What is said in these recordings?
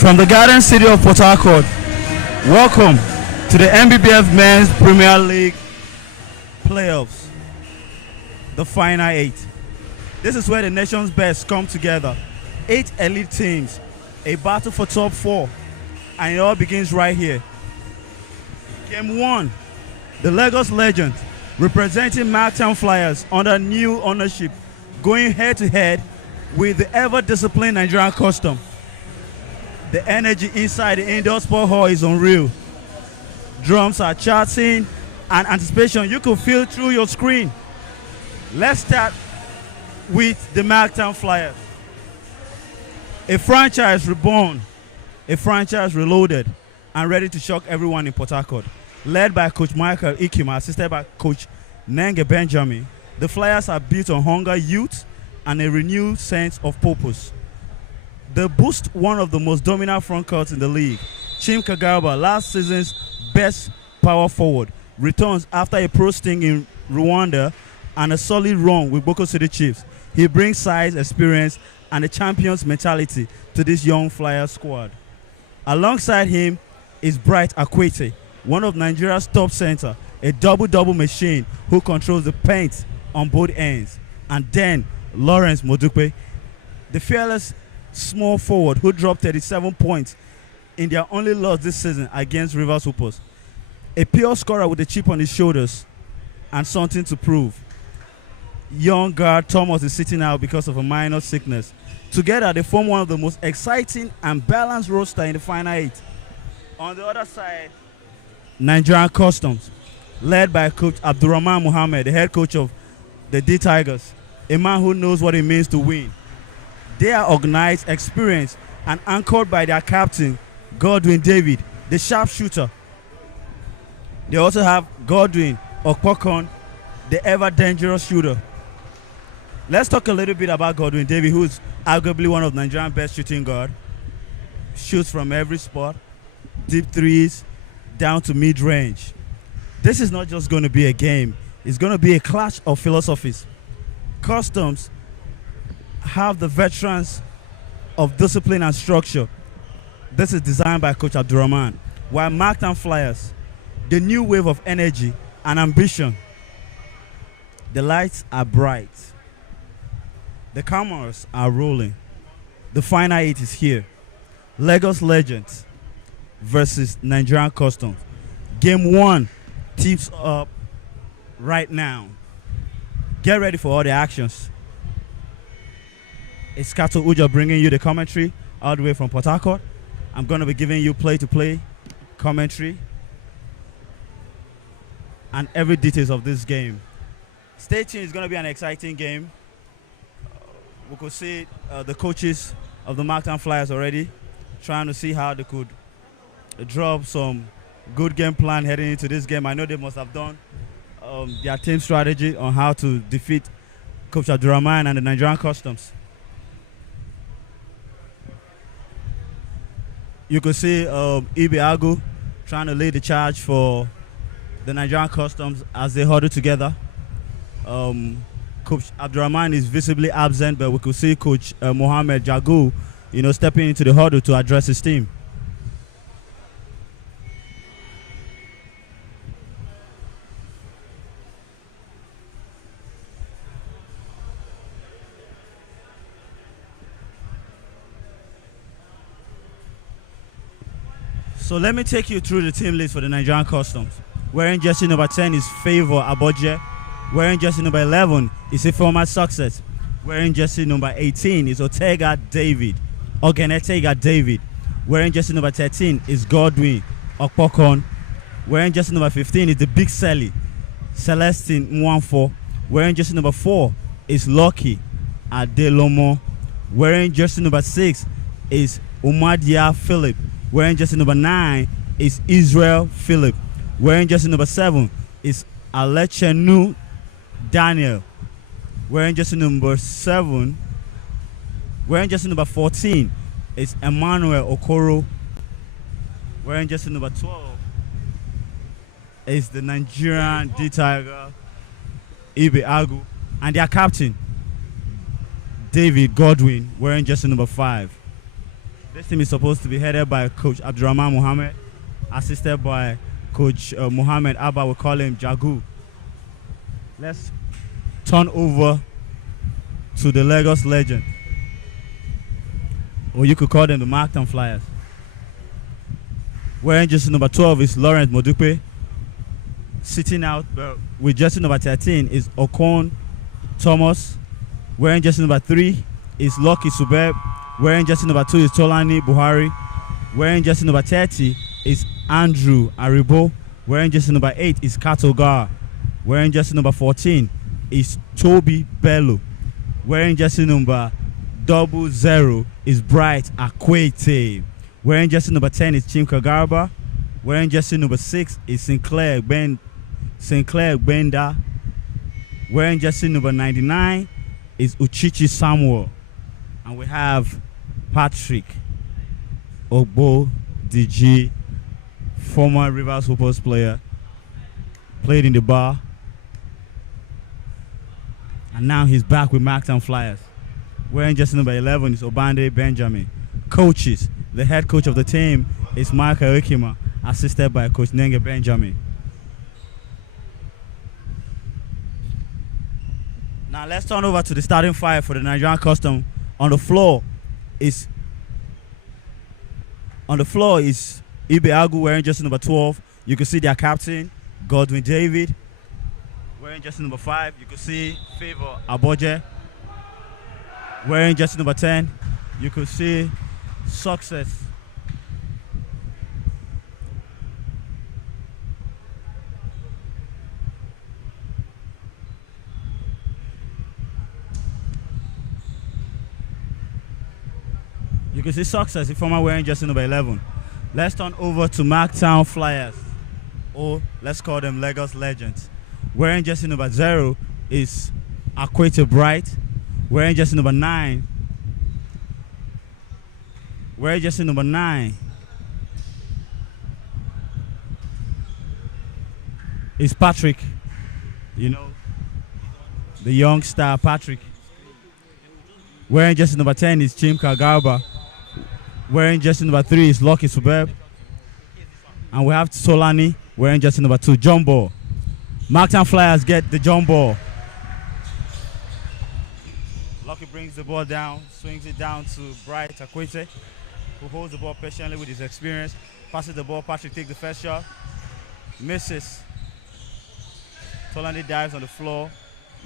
From the Garden City of Port Harcourt, welcome to the NBBF Men's Premier League Playoffs, the Final 8. This is where the nation's best come together. 8 elite teams, a battle for top 4, and it all begins right here. Game 1, the Lagos Legends, representing Marktown Flyers under new ownership, going head-to-head with the ever-disciplined Nigerian Custom. The energy inside the indoor sport hall is unreal. Drums are charting and anticipation you can feel through your screen. Let's start with the Marktown Flyers. A franchise reborn, a franchise reloaded, and ready to shock everyone in Port Harcourt. Led by Coach Michael Ikima, assisted by Coach Nenge Benjamin, the Flyers are built on hunger, youth, and a renewed sense of purpose. They boost one of the most dominant front courts in the league. Chim Kagaba, last season's best power forward, returns after a pro sting in Rwanda and a solid run with Boko City Chiefs. He brings size, experience, and a champion's mentality to this young Flyer squad. Alongside him is Bright Akwete, one of Nigeria's top center, a double-double machine who controls the paint on both ends. And then Lawrence Modupe, the fearless small forward who dropped 37 points in their only loss this season against Rivers Hoopers. A pure scorer with a chip on his shoulders and something to prove. Young guard Thomas is sitting out because of a minor sickness. Together, they form one of the most exciting and balanced roster in the Final 8. On the other side, Nigerian Customs, led by Coach Abdurrahman Mohammed, the head coach of the D Tigers, a man who knows what it means to win. They are organized, experienced, and anchored by their captain, Godwin David, the sharpshooter. They also have Godwin Okpokon, the ever-dangerous shooter. Let's talk a little bit about Godwin David, who is arguably one of Nigeria's best shooting guard. Shoots from every spot, deep threes, down to mid-range. This is not just going to be a game. It's going to be a clash of philosophies. Customs have the veterans of discipline and structure. This is designed by Coach Abdurrahman. While Marktown Flyers, the new wave of energy and ambition. The lights are bright. The cameras are rolling. The Final 8 is here. Lagos Legends versus Nigerian Customs. Game 1 tips up right now. Get ready for all the actions. It's Kato Uja bringing you the commentary all the way from Port Harcourt. I'm going to be giving you play-to-play commentary and every details of this game. Stay tuned. It's going to be an exciting game. We could see the coaches of the Marktown Flyers already trying to see how they could drop some good game plan heading into this game. I know they must have done their team strategy on how to defeat Coach Abdurrahman and the Nigerian Customs. You could see Ibe Agu trying to lead the charge for the Nigerian Customs as they huddle together. Coach Abdurrahman is visibly absent, but we could see Coach Mohamed Jagu, stepping into the huddle to address his team. So let me take you through the team list for the Nigerian Customs. Wearing jersey number 10 is Favor Aboje. Wearing jersey number 11 is a former Success. Wearing jersey number 18 is Ogenetega David. Wearing jersey number 13 is Godwin Okpokon. Wearing jersey number 15 is the Big Sally, Celestine Mwanfo. Wearing jersey number 4 is Lucky Adelomo. Wearing jersey number 6 is Umadia Philip. Wearing jersey number 9 is Israel Philip. Wearing jersey number 7 is Alechenu Daniel. Wearing jersey number 7. Wearing jersey number 14 is Emmanuel Okoro. Wearing jersey number 12 is the Nigerian D Tiger, Ibe Agu. And their captain, David Godwin, wearing jersey number 5. This team is supposed to be headed by Coach Abdurrahman Mohammed, assisted by Coach Mohammed Abba. We call him Jagu. Let's turn over to the Lagos legend, or you could call them the Marktown Flyers. Wearing jersey number 12 is Lawrence Modupe. Sitting out with jersey number 13 is Okon Thomas. Wearing jersey number 3 is Lucky Subeb. Wearing jersey number 2 is Tolani Buhari. Wearing jersey number 30 is Andrew Aribo. Wearing jersey number 8 is Katogar. Wearing jersey number 14 is Toby Bello. Wearing jersey number 00 is Bright Akwete. Wearing jersey number 10 is Chimka Garba. Wearing jersey number 6 is Sinclair Benda. Wearing jersey number 99 is Uchichi Samuel. And we have Patrick Ogbo DG, former Rivers Hoopers player, played in the bar. And now he's back with Marktown Flyers. Wearing jersey number 11 is Obande Benjamin. Coaches, the head coach of the team is Michael Ekima, assisted by Coach Nenge Benjamin. Now let's turn over to the starting five for the Nigerian Custom. On the floor is Ibe Agu wearing jersey number 12. You can see their captain, Godwin David. Wearing jersey number 5, you can see Favor Aboje. Wearing jersey number 10, you can see Success. You can see Success, the former wearing jersey number 11. Let's turn over to Marktown Flyers, or let's call them Lagos Legends. Wearing jersey number 0 is Akwete Bright. Wearing jersey number 9. Wearing jersey number 9 is Patrick. You know, the young star Patrick. Wearing jersey number 10 is Chimka Garba. Wearing jersey number 3 is Lucky Subeb. And we have Solani wearing jersey number 2, John Ball. Marktown Flyers get the John Ball. Lucky brings the ball down, swings it down to Bright Akwete, who holds the ball patiently with his experience. Passes the ball, Patrick takes the first shot, misses. Tolani dives on the floor,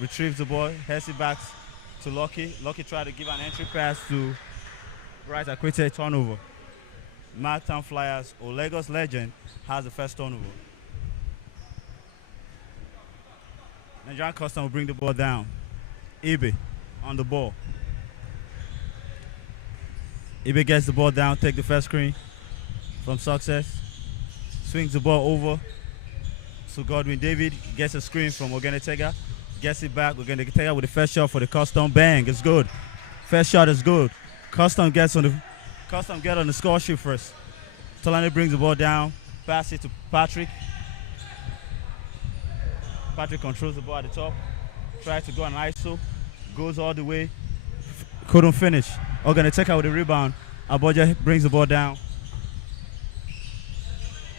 retrieves the ball, heads it back to Lucky. Lucky tried to give an entry pass to Bright Akwete, turnover. Marktown Flyers, or Lagos Legend, has the first turnover. Nigerian Custom will bring the ball down. Ibe on the ball. Ibe gets the ball down, take the first screen from Success. Swings the ball over. So Godwin David gets a screen from Ogenetega. Gets it back. Ogenetega with the first shot for the Custom. Bang, it's good. First shot is good. Custom get on the score sheet first. Tolani brings the ball down. Pass it to Patrick. Patrick controls the ball at the top. Tries to go on ISO. Goes all the way. Couldn't finish. Ogenetega with the rebound. Aboja brings the ball down.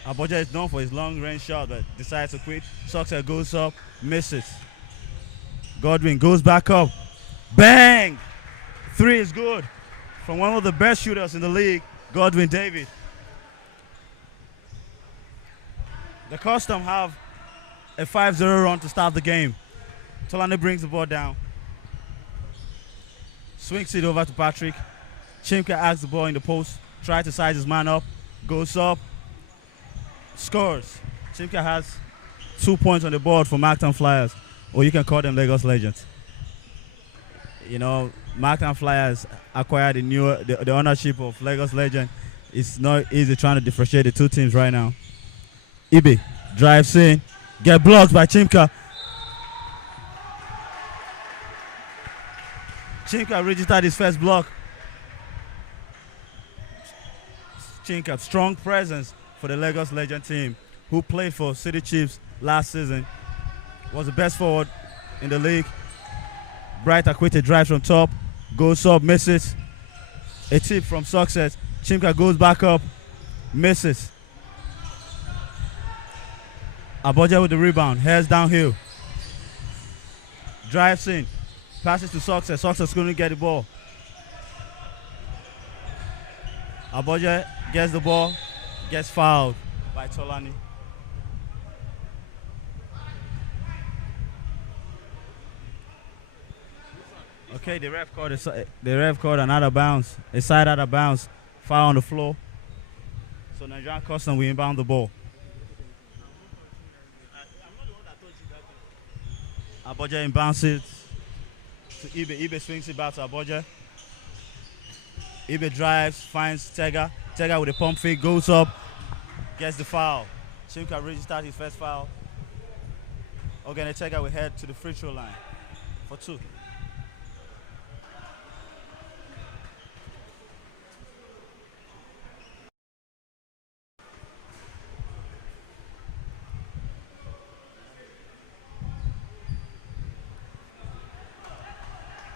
Aboja is known for his long range shot but decides to quit. Success goes up, misses. Godwin goes back up. Bang! 3 is good. From one of the best shooters in the league, Godwin David. The Custom have a 5-0 run to start the game. Tolani brings the ball down. Swings it over to Patrick. Chimka asks the ball in the post. Tries to size his man up. Goes up. Scores. Chimka has 2 points on the board for Marktown Flyers, or you can call them Lagos Legends. You know, Marktown Flyers acquired the ownership of Lagos Legend. It's not easy trying to differentiate the two teams right now. Ibe drives in, get blocked by Chimka. Chimka registered his first block. Chimka, strong presence for the Lagos Legend team, who played for City Chiefs last season. Was the best forward in the league. Bright Akwete drives from top, goes up, misses. A tip from Success. Chimka goes back up, misses. Aboja with the rebound, heads downhill. Drives in, passes to Success. Success couldn't get the ball. Aboja gets the ball, gets fouled by Tolani. Okay, the ref called an out of bounds, a side out of bounds, foul on the floor. So Nigerian Custom will inbound the ball. Aboja inbounds it to Ibe. Ibe swings it back to Aboja. Ibe drives, finds Tega. Tega with a pump fake, goes up, gets the foul. Chimka registers his first foul. Ogene Tega will head to the free throw line for 2.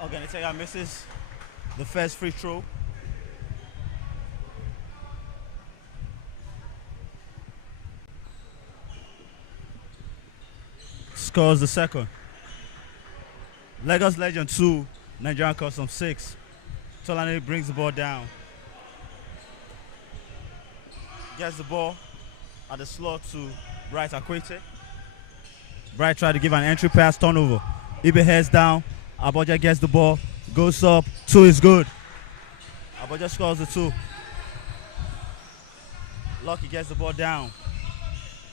Ogene Tega misses the first free throw. Scores the second. Lagos Legend 2, Nigerian Custom 6. Tolani brings the ball down. Gets the ball at the slot to Bright Akwete. Bright tried to give an entry pass, turnover. Ibe heads down. Aboja gets the ball, goes up. 2 is good. Aboja scores the 2. Lucky gets the ball down.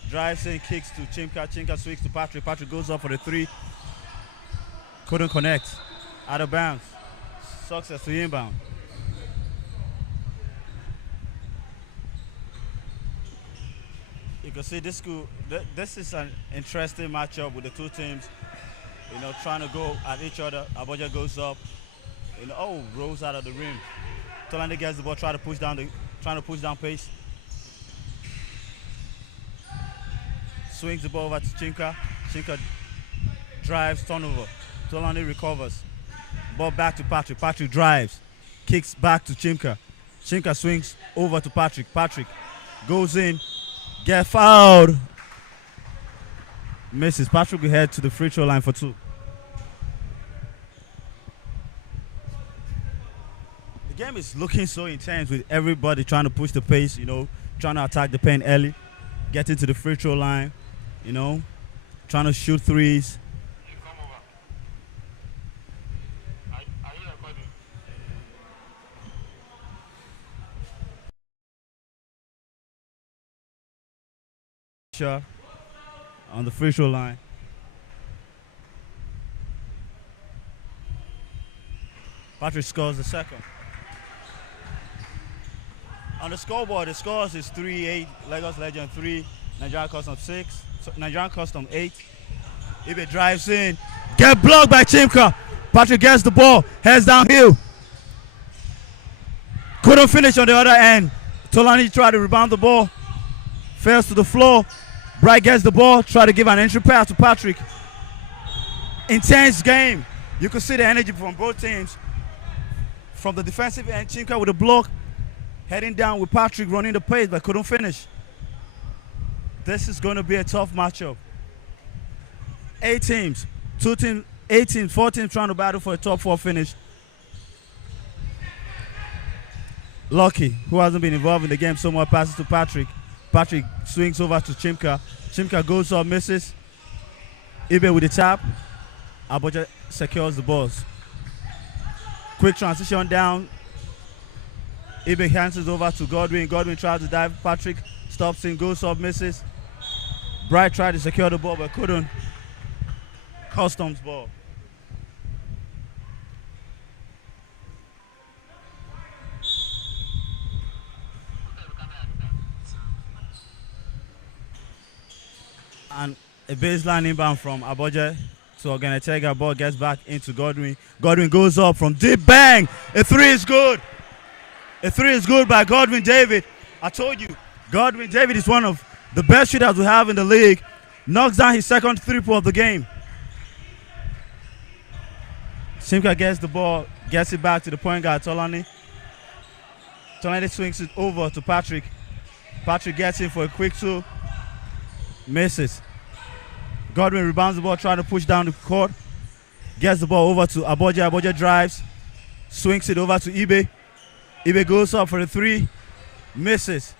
Drives in, kicks to Chimka. Chimka swings to Patrick. Patrick goes up for the 3. Couldn't connect. Out of bounds. Success to inbound. You can see this is an interesting matchup with the two teams. You know, trying to go at each other. Aboja goes up. You know, rolls out of the rim. Tolani gets the ball, trying to push down pace. Swings the ball over to Chimka. Chimka drives, turnover. Tolani recovers. Ball back to Patrick. Patrick drives. Kicks back to Chimka. Chimka swings over to Patrick. Patrick goes in. Get fouled. Misses. Patrick will head to the free throw line for 2. The game is looking so intense with everybody trying to push the pace, you know, trying to attack the pen early, get into the free throw line, you know, trying to shoot threes. On the free throw line. Patrick scores the second. On the scoreboard, the scores is 3-8, Lagos Legend 3, Nigerian Custom 6, Nigerian Custom 8. Ibe drives in, get blocked by Chimka. Patrick gets the ball, heads downhill. Couldn't finish on the other end. Tolani tried to rebound the ball, fails to the floor. Bright gets the ball, try to give an entry pass to Patrick. Intense game. You can see the energy from both teams. From the defensive end, Chimka with a block, heading down with Patrick running the pace but couldn't finish. This is going to be a tough matchup. 8 teams, 4 teams trying to battle for a top 4 finish. Lucky, who hasn't been involved in the game so much, passes to Patrick. Patrick swings over to Chimka. Chimka goes up, misses. Ibe with the tap. Aboja secures the balls. Quick transition down. Ibe hands it over to Godwin. Godwin tries to dive. Patrick stops in, goes up, misses. Bright tried to secure the ball but couldn't. Customs ball. And a baseline inbound from Aboja to Ogenetega. Ball gets back into Godwin. Godwin goes up from deep, bang! A 3 is good. A 3 is good by Godwin David. I told you, Godwin David is one of the best shooters we have in the league. Knocks down his second 3-point of the game. Chimka gets the ball, gets it back to the point guard, Tolani. Tonali swings it over to Patrick. Patrick gets in for a quick two. Misses. Godwin rebounds the ball, trying to push down the court. Gets the ball over to Aboja. Aboja drives. Swings it over to Ibe. Ibe goes up for the three. Misses.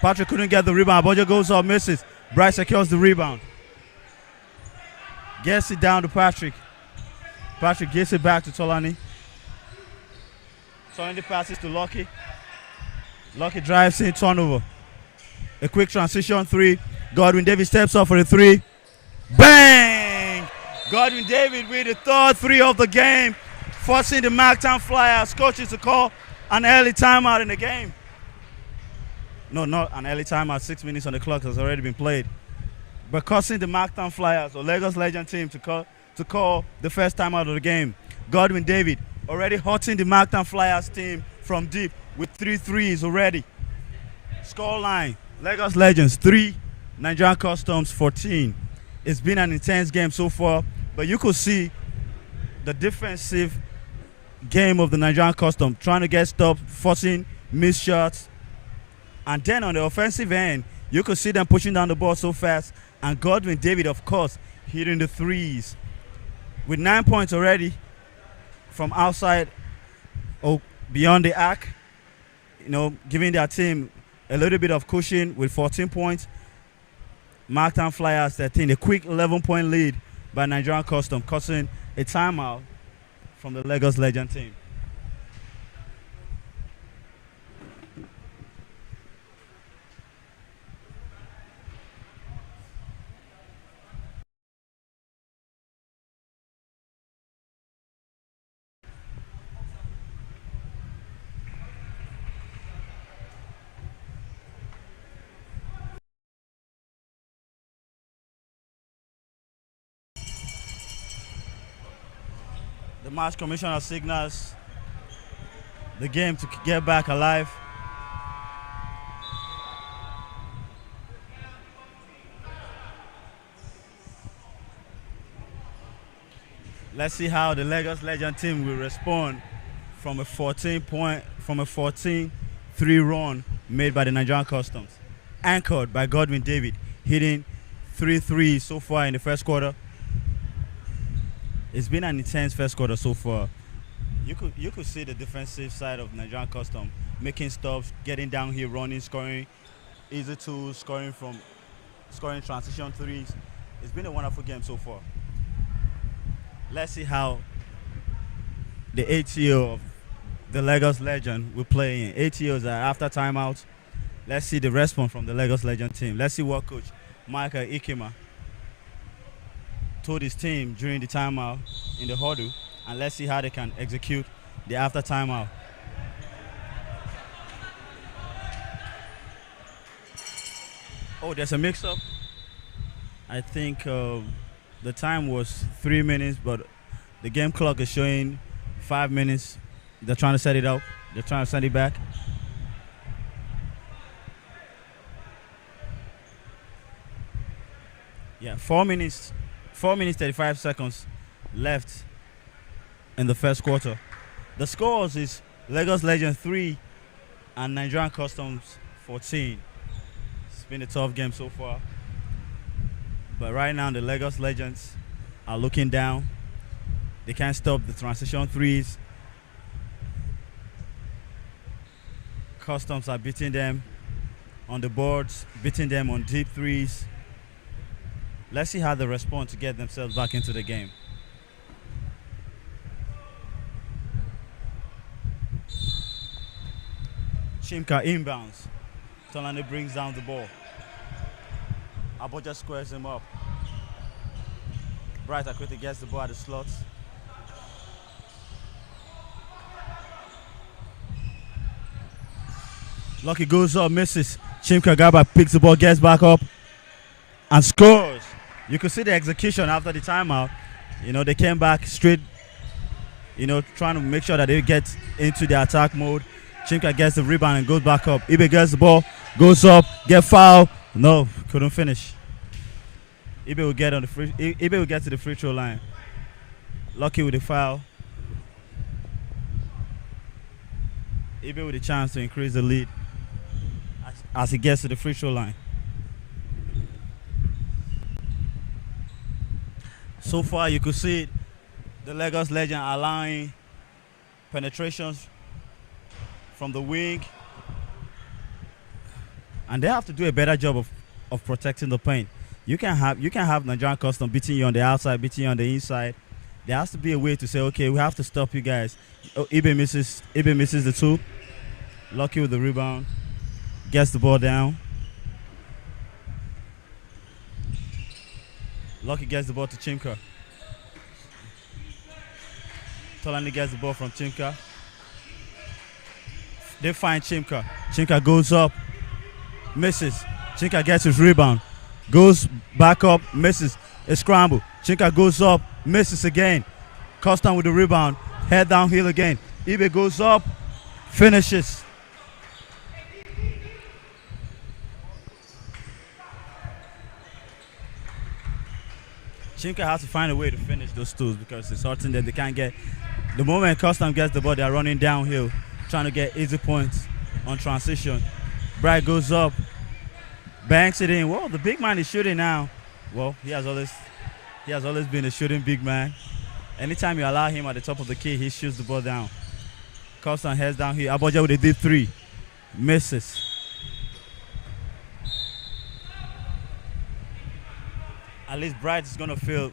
Patrick couldn't get the rebound. Aboja goes up, misses. Bryce secures the rebound. Gets it down to Patrick. Patrick gets it back to Tolani. Tolani passes to Lucky. Lucky drives in, turnover. A quick transition three. Godwin David steps up for the three. Bang! Godwin David with the third three of the game, forcing the Marktown Flyers coaches to call an early timeout in the game. No, not an early timeout. 6 minutes on the clock has already been played. But causing the Marktown Flyers or Lagos Legend team to call the first timeout of the game. Godwin David already hurting the Marktown Flyers team from deep with 3 threes already. Scoreline, Lagos Legends 3, Nigerian Customs 14. It's been an intense game so far, but you could see the defensive game of the Nigerian Customs, trying to get stopped, forcing missed shots. And then on the offensive end, you could see them pushing down the ball so fast. And Godwin David, of course, hitting the threes. With 9 points already from outside or beyond the arc, giving their team a little bit of cushion with 14 points. Marktown Flyers 13, a quick 11-point lead by Nigerian Custom, causing a timeout from the Lagos Legend team. The match commissioner signals the game to get back alive. Let's see how the Lagos Legend team will respond from a 14-3 run made by the Nigerian Customs, anchored by Godwin David, hitting 3 threes so far in the first quarter. It's been an intense first quarter so far. You could see the defensive side of Nigerian Custom making stops, getting down here, running, scoring, easy twos, scoring transition threes. It's been a wonderful game so far. Let's see how the ATO of the Lagos Legend will play in. ATOs are after timeout. Let's see the response from the Lagos Legend team. Let's see what coach Michael Ikema told his team during the timeout in the huddle, and let's see how they can execute the after timeout. Oh, there's a mix-up. I think the time was 3 minutes, but the game clock is showing 5 minutes. They're trying to set it up. They're trying to send it back. Yeah, 4 minutes 35 seconds left in the first quarter. The scores is Lagos Legends 3 and Nigerian Customs 14. It's been a tough game so far. But right now the Lagos Legends are looking down. They can't stop the transition threes. Customs are beating them on the boards, beating them on deep threes. Let's see how they respond to get themselves back into the game. Chimka inbounds. Tolani brings down the ball. Aboja squares him up. Bright quickly gets the ball at the slots. Lucky goes up, misses. Chimka Gaba picks the ball, gets back up, and scores. You could see the execution after the timeout. They came back straight, trying to make sure that they get into the attack mode. Chimka gets the rebound and goes back up. Ibe gets the ball, goes up, get fouled. No, couldn't finish. Ibe will get to the free throw line. Lucky with the foul. Ibe with a chance to increase the lead as he gets to the free throw line. So far, you could see the Lagos Legend allowing penetrations from the wing, and they have to do a better job of protecting the paint. You can have Nigerian Custom beating you on the outside, beating you on the inside. There has to be a way to say, okay, we have to stop you guys. Oh, Ibe misses the two. Lucky with the rebound. Gets the ball down. Lucky gets the ball to Chimka. Tolani gets the ball from Chimka. They find Chimka. Chimka goes up, misses. Chimka gets his rebound. Goes back up, misses. A scramble. Chimka goes up, misses again. Custom with the rebound. Head downhill again. Ibe goes up, finishes. Chimka has to find a way to finish those twos because it's certain that they can't get. The moment Custom gets the ball, they're running downhill, trying to get easy points on transition. Bright goes up, banks it in. Well, the big man is shooting now. Well, he has always been a shooting big man. Anytime you allow him at the top of the key, he shoots the ball down. Custom heads down here. Aboja with a deep three. Misses. At least Bright is going to feel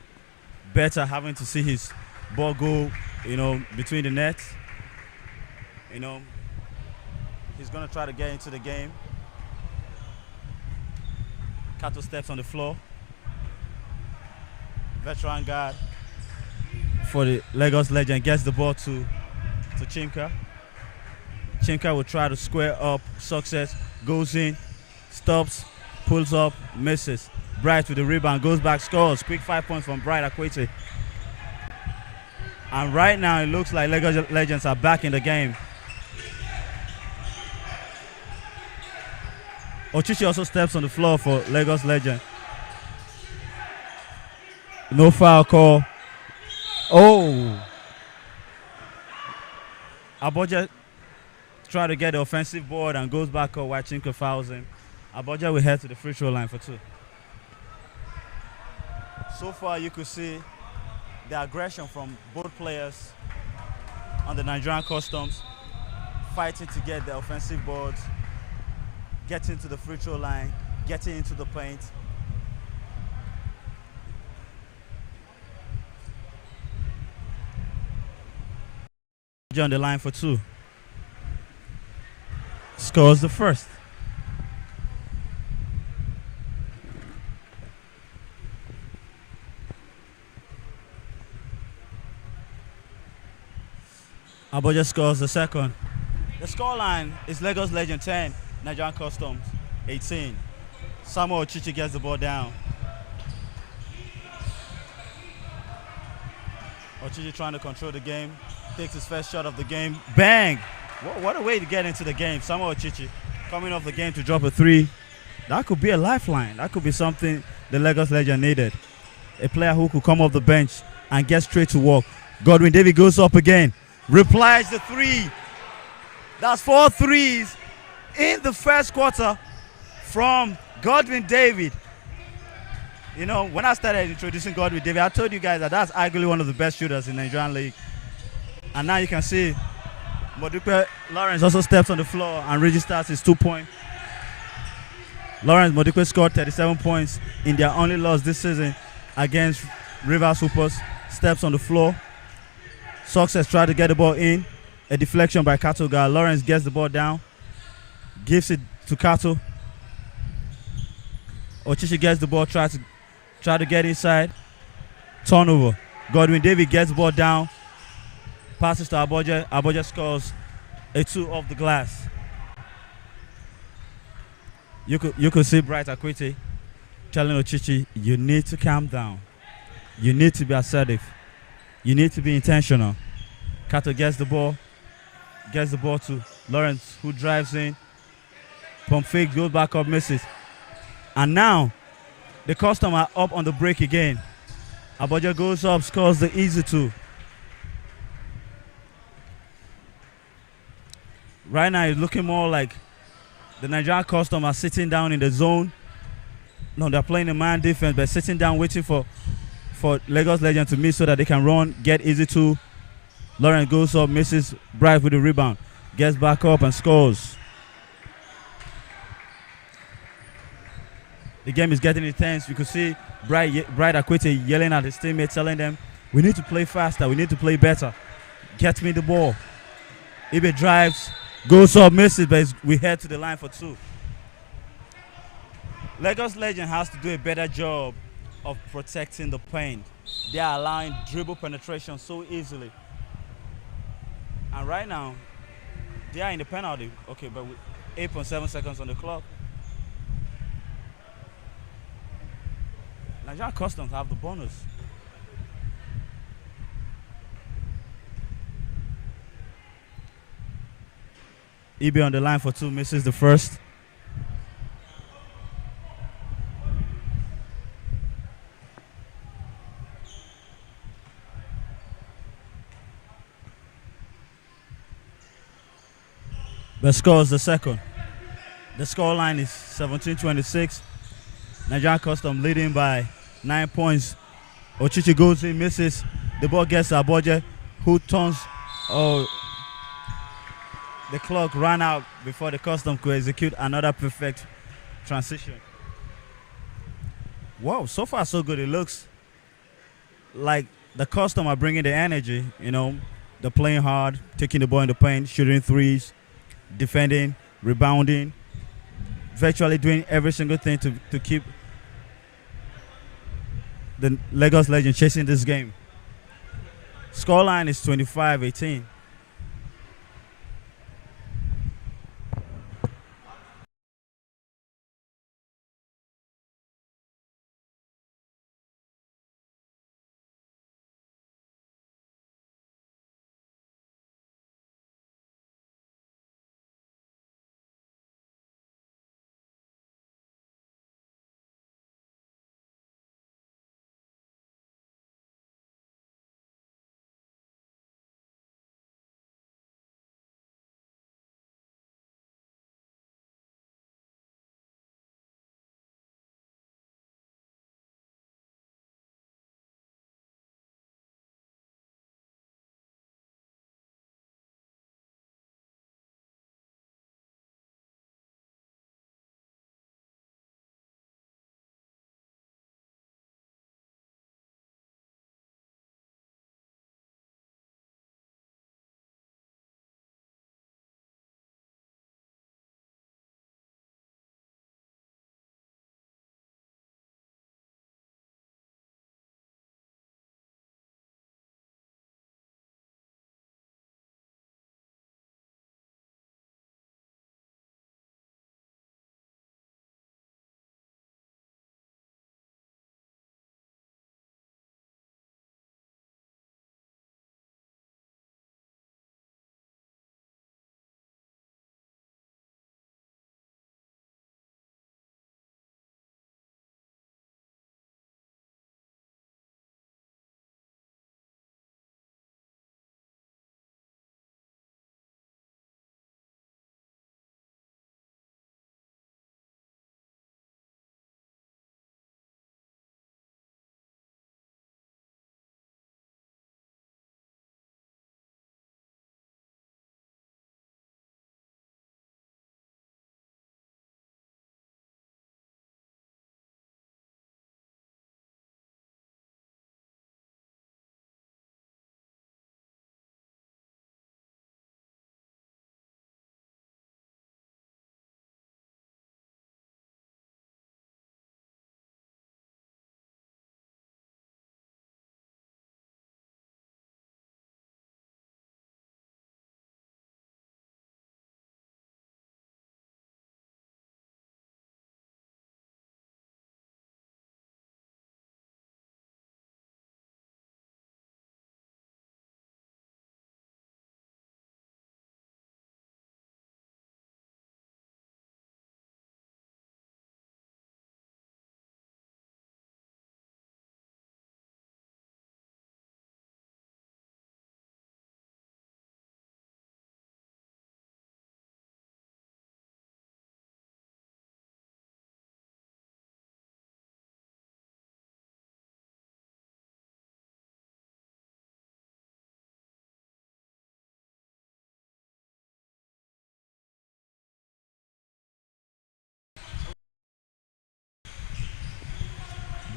better having to see his ball go, between the nets. He's going to try to get into the game. Kato steps on the floor. Veteran guard for the Lagos Legend gets the ball to Chimka. Chimka will try to square up. Success. Goes in. Stops. Pulls up. Misses. Bright with the rebound, goes back, scores. Quick 5 points from Bright Akwete. And right now it looks like Lagos Legends are back in the game. Ochichi also steps on the floor for Lagos Legend. No foul call. Oh! Aboja try to get the offensive board and goes back up while Chimka fouls him. Aboja will head to the free throw line for two. So far, you could see the aggression from both players on the Nigerian Customs, fighting to get the offensive boards, getting to the free throw line, getting into the paint. On the line for two. Scores the first. Aboja scores the second. The scoreline is Lagos Legend 10, Nigerian Customs 18. Samuel Ochichi gets the ball down. Ochichi trying to control the game, takes his first shot of the game. Bang! What a way to get into the game. Samuel Ochichi coming off the game to drop a three. That could be a lifeline. That could be something the Lagos Legend needed. A player who could come off the bench and get straight to work. Godwin David goes up again. Replies the three. That's 4 threes in the first quarter from Godwin David. When I started introducing Godwin David, I told you guys that that's arguably one of the best shooters in the Nigerian League. And now you can see Modupe Lawrence also steps on the floor and registers his 2 point. Lawrence Modupe scored 37 points in their only loss this season against Rivers Hoopers. Steps on the floor. Success tried to get the ball in. A deflection by Kato guard. Lawrence gets the ball down. Gives it to Kato. Ochichi gets the ball, try to get inside. Turnover. Godwin David gets the ball down. Passes to Aboja. Aboja scores a 2 off the glass. You could see Bright Akwete telling Ochichi, you need to calm down. You need to be assertive. You need to be intentional. Kato gets the ball to Lawrence, who drives in. Pump fake, goes back up, misses. And now, the Custom are up on the break again. Aboja goes up, scores the easy 2. Right now, it's looking more like the Nigerian Custom are sitting down in the zone. No, they're playing a man defense, but sitting down waiting for Lagos Legend to miss so that they can run, get easy to. Lauren goes up, misses Bright with the rebound, gets back up and scores. The game is getting intense. You could see Bright Akwete yelling at his teammates, telling them, we need to play faster, we need to play better. Get me the ball. Ibe drives, goes up, misses, but we head to the line for two. Lagos Legend has to do a better job of protecting the paint. They are allowing dribble penetration so easily. And right now, they are in the penalty. Okay, but with 8.7 seconds on the clock. Nigerian Customs have the bonus. Ibe on the line for two, misses the first. But scores the second. The score line is 17-26. Nigerian Custom leading by 9 points. Ochichi goes in, misses. The ball gets Aboje, who turns. Oh, the clock ran out before the Custom could execute another perfect transition. Wow, so far so good. It looks like the Custom are bringing the energy. You know, they're playing hard, taking the ball in the paint, shooting threes, defending, rebounding, virtually doing every single thing to keep the Lagos Legend chasing this game. Scoreline is 25-18.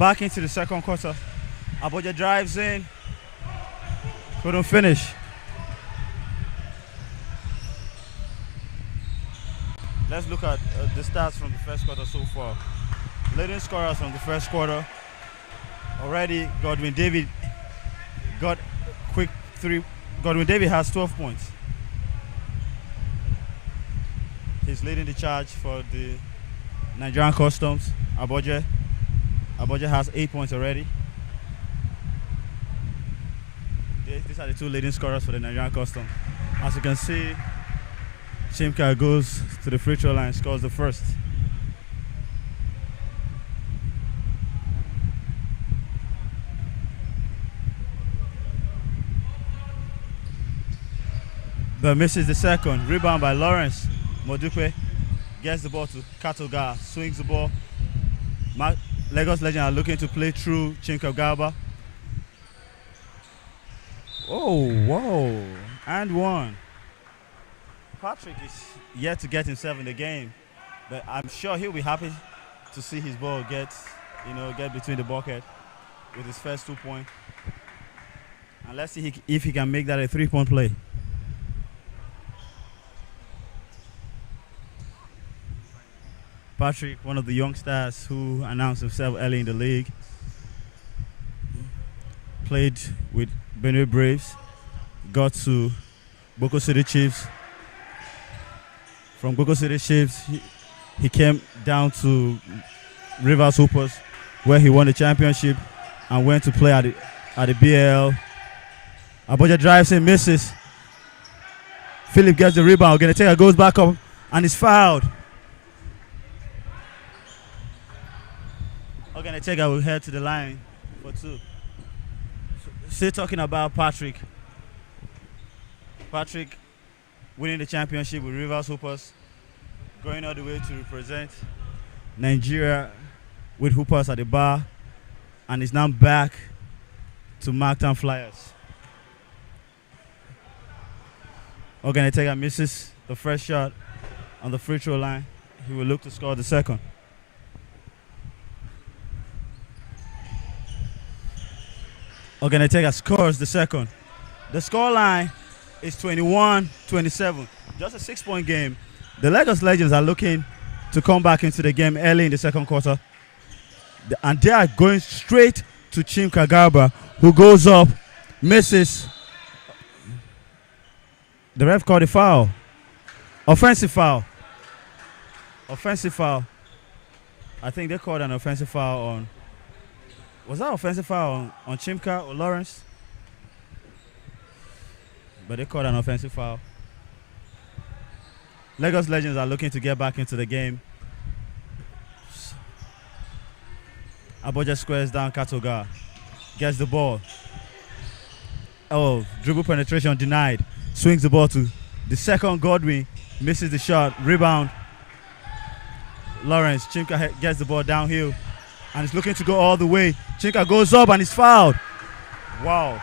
back into the second quarter. Aboja drives in. Couldn't finish. Let's look at the stats from the first quarter so far. Leading scorers from the first quarter. Already, Godwin David got quick 3. Godwin David has 12 points. He's leading the charge for the Nigerian Customs. Aboja has 8 points already. These are the 2 leading scorers for the Nigerian Customs. As you can see, Chimka goes to the free throw line, scores the first. But misses the second. Rebound by Lawrence. Modupe gets the ball to Katoga, swings the ball. Lagos Legends are looking to play through Chimka Garba. Oh, whoa. And one. Patrick is yet to get himself in the game, but I'm sure he'll be happy to see his ball get between the bucket with his first 2 points. And let's see if he can make that a 3-point play. Patrick, one of the youngsters who announced himself early in the league, played with Benue Braves, got to Boko City Chiefs. From Boko City Chiefs, he came down to Rivers Hoopers, where he won the championship and went to play at the BL. Aboja drives in, misses. Philip gets the rebound. Ogenetega goes back up and is fouled. Ogenetega will head to the line for 2. Still talking about Patrick. Patrick winning the championship with Rivers Hoopers, going all the way to represent Nigeria with Hoopers at the bar, and is now back to Marktown Flyers. Ogenetega misses the first shot on the free throw line. He will look to score the second. Ogenetega scores the second. The score line is 21-27. Just a 6-point game. The Lagos Legends are looking to come back into the game early in the second quarter. And they are going straight to Chimka Garba, who goes up, misses. The ref called a foul. Offensive foul. Offensive foul. I think they called an offensive foul on. Was that offensive foul on Chimka or Lawrence? But they called an offensive foul. Lagos Legends are looking to get back into the game. Aboja squares down Katoga. Gets the ball. Oh, dribble penetration denied. Swings the ball to the second Godwin. Misses the shot. Rebound. Lawrence. Chimka gets the ball downhill and is looking to go all the way. Chimka goes up and is fouled. Wow.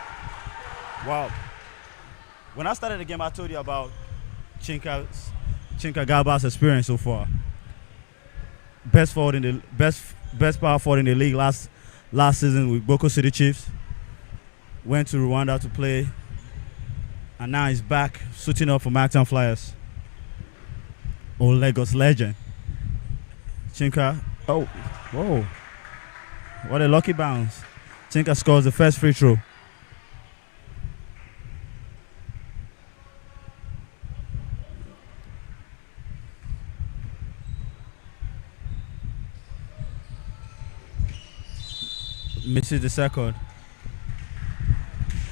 Wow. When I started the game, I told you about Chimka Garba's experience so far. Best power forward in the league last season with Boko City Chiefs. Went to Rwanda to play, and now he's back suiting up for Marktown Flyers. Old Lagos legend. Chimka. Oh, whoa. What a lucky bounce. Chimka scores the first free throw. Misses the second.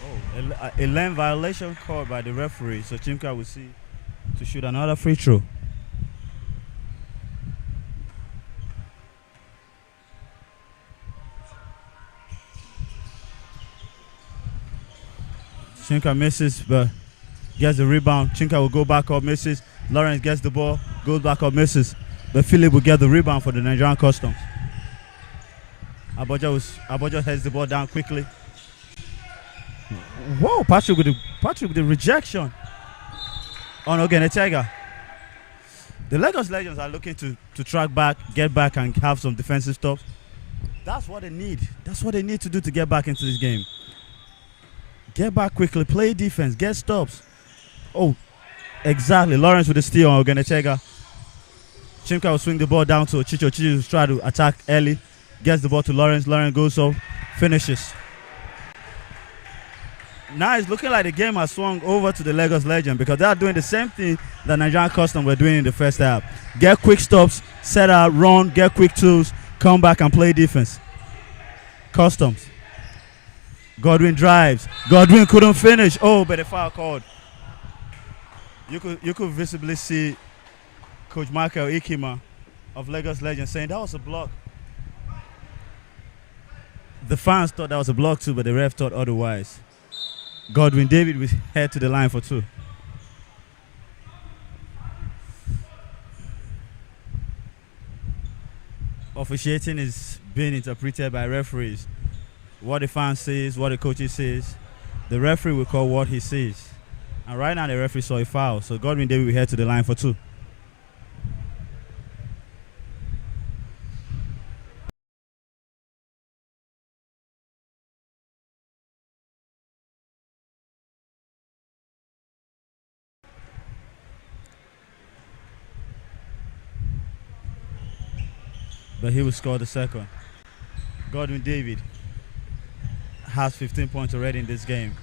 Oh, a lane violation called by the referee, so Chimka will see to shoot another free throw. Chimka misses, but gets the rebound. Chimka will go back up, misses. Lawrence gets the ball, goes back up, misses. But Philip will get the rebound for the Nigerian Customs. Aboja heads the ball down quickly. Whoa, Patrick with the rejection on Ogenetega. The Lagos Legends are looking to track back, get back, and have some defensive stops. That's what they need. That's what they need to do to get back into this game. Get back quickly, play defense, get stops. Oh, exactly. Lawrence with the steal on Ogenechega. Chimka will swing the ball down to Ochichi. Ochichi will try to attack early. Gets the ball to Lawrence. Lawrence goes up, finishes. Now it's looking like the game has swung over to the Lagos Legend because they are doing the same thing that Nigerian Custom were doing in the first half. Get quick stops, set out, run, get quick tools, come back and play defense. Customs. Godwin drives. Godwin couldn't finish. Oh, but the foul called. You could visibly see Coach Michael Ikima of Lagos Legends saying that was a block. The fans thought that was a block too, but the ref thought otherwise. Godwin David will head to the line for 2. Officiating is being interpreted by referees. What the fan says, what the coach says, the referee will call what he says. And right now the referee saw a foul, so Godwin David will head to the line for 2. But he will score the second. Godwin David has 15 points already in this game.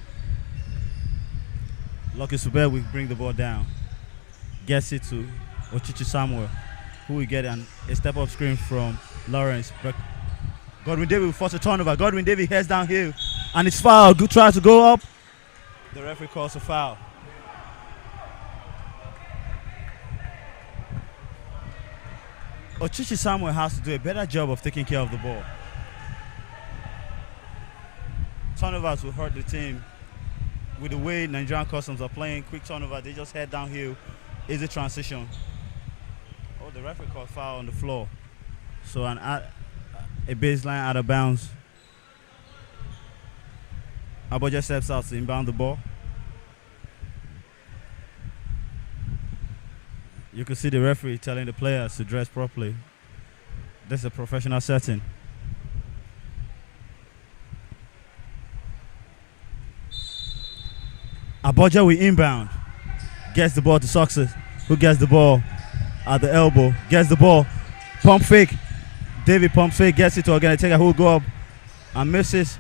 Lucky Subel will bring the ball down. Gets it to Ochichi Samuel, who will get a step-up screen from Lawrence. But Godwin David will force a turnover. Godwin David heads downhill, and it's foul. Tries to go up. The referee calls a foul. Ochichi Samuel has to do a better job of taking care of the ball. Turnovers will hurt the team. With the way Nigerian Customs are playing, quick turnover, they just head downhill. Easy transition. Oh, the referee called foul on the floor. So a baseline out of bounds. Aboja steps out to inbound the ball. You can see the referee telling the players to dress properly. This is a professional setting. Aboja will inbound. Gets the ball to Success, who gets the ball at the elbow. Gets the ball. Pump fake. David pump fake. Gets it to Ogenechega, who will go up and misses.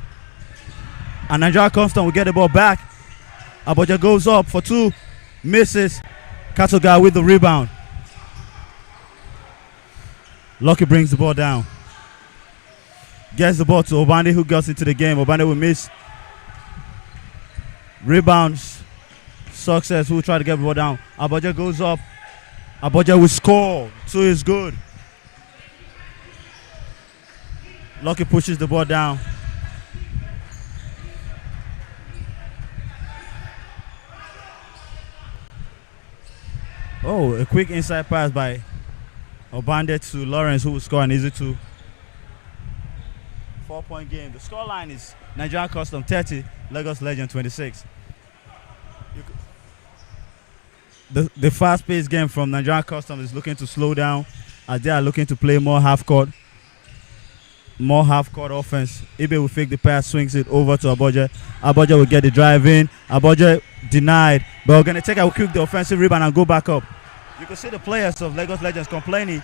And Nigeria Constant will get the ball back. Aboja goes up for 2. Misses. Katoga with the rebound. Lucky brings the ball down. Gets the ball to Obande, who gets into the game. Obande will miss. Rebounds. Success, who will try to get the ball down. Aboja goes up. Aboja will score. 2 is good. Lucky pushes the ball down. Oh, a quick inside pass by Obande to Lawrence, who will score an easy 2. 4-point game. The scoreline is Nigerian Custom 30, Lagos Legend 26. The fast-paced game from Nigerian Custom is looking to slow down as they are looking to play more half-court offense. Ibe will fake the pass, swings it over to Aboja. Aboja will get the drive in. Aboja denied, but we're going to take a quick the offensive rebound and go back up. You can see the players of Lagos Legends complaining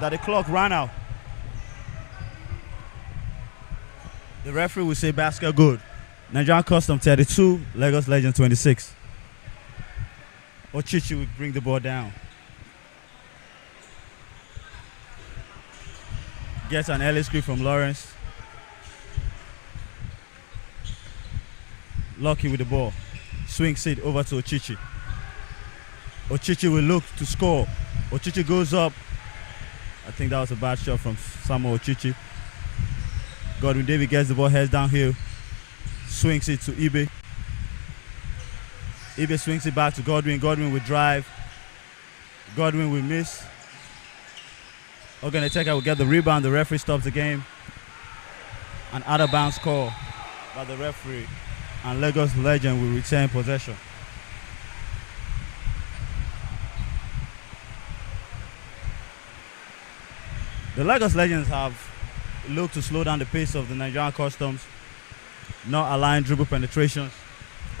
that the clock ran out. The referee will say basket good. Nigerian Custom 32, Lagos Legends 26. Ochichi will bring the ball down. Gets an early screen from Lawrence. Lucky with the ball. Swings it over to Ochichi. Ochichi will look to score. Ochichi goes up. I think that was a bad shot from Samuel Ochichi. Godwin David gets the ball, heads downhill. Swings it to Ibe. Ibe swings it back to Godwin. Godwin will drive. Godwin will miss. Ogenecheka will get the rebound. The referee stops the game. An out of bounds call by the referee. And Lagos Legend will retain possession. The Lagos Legends have look to slow down the pace of the Nigerian Customs, not allowing dribble penetrations,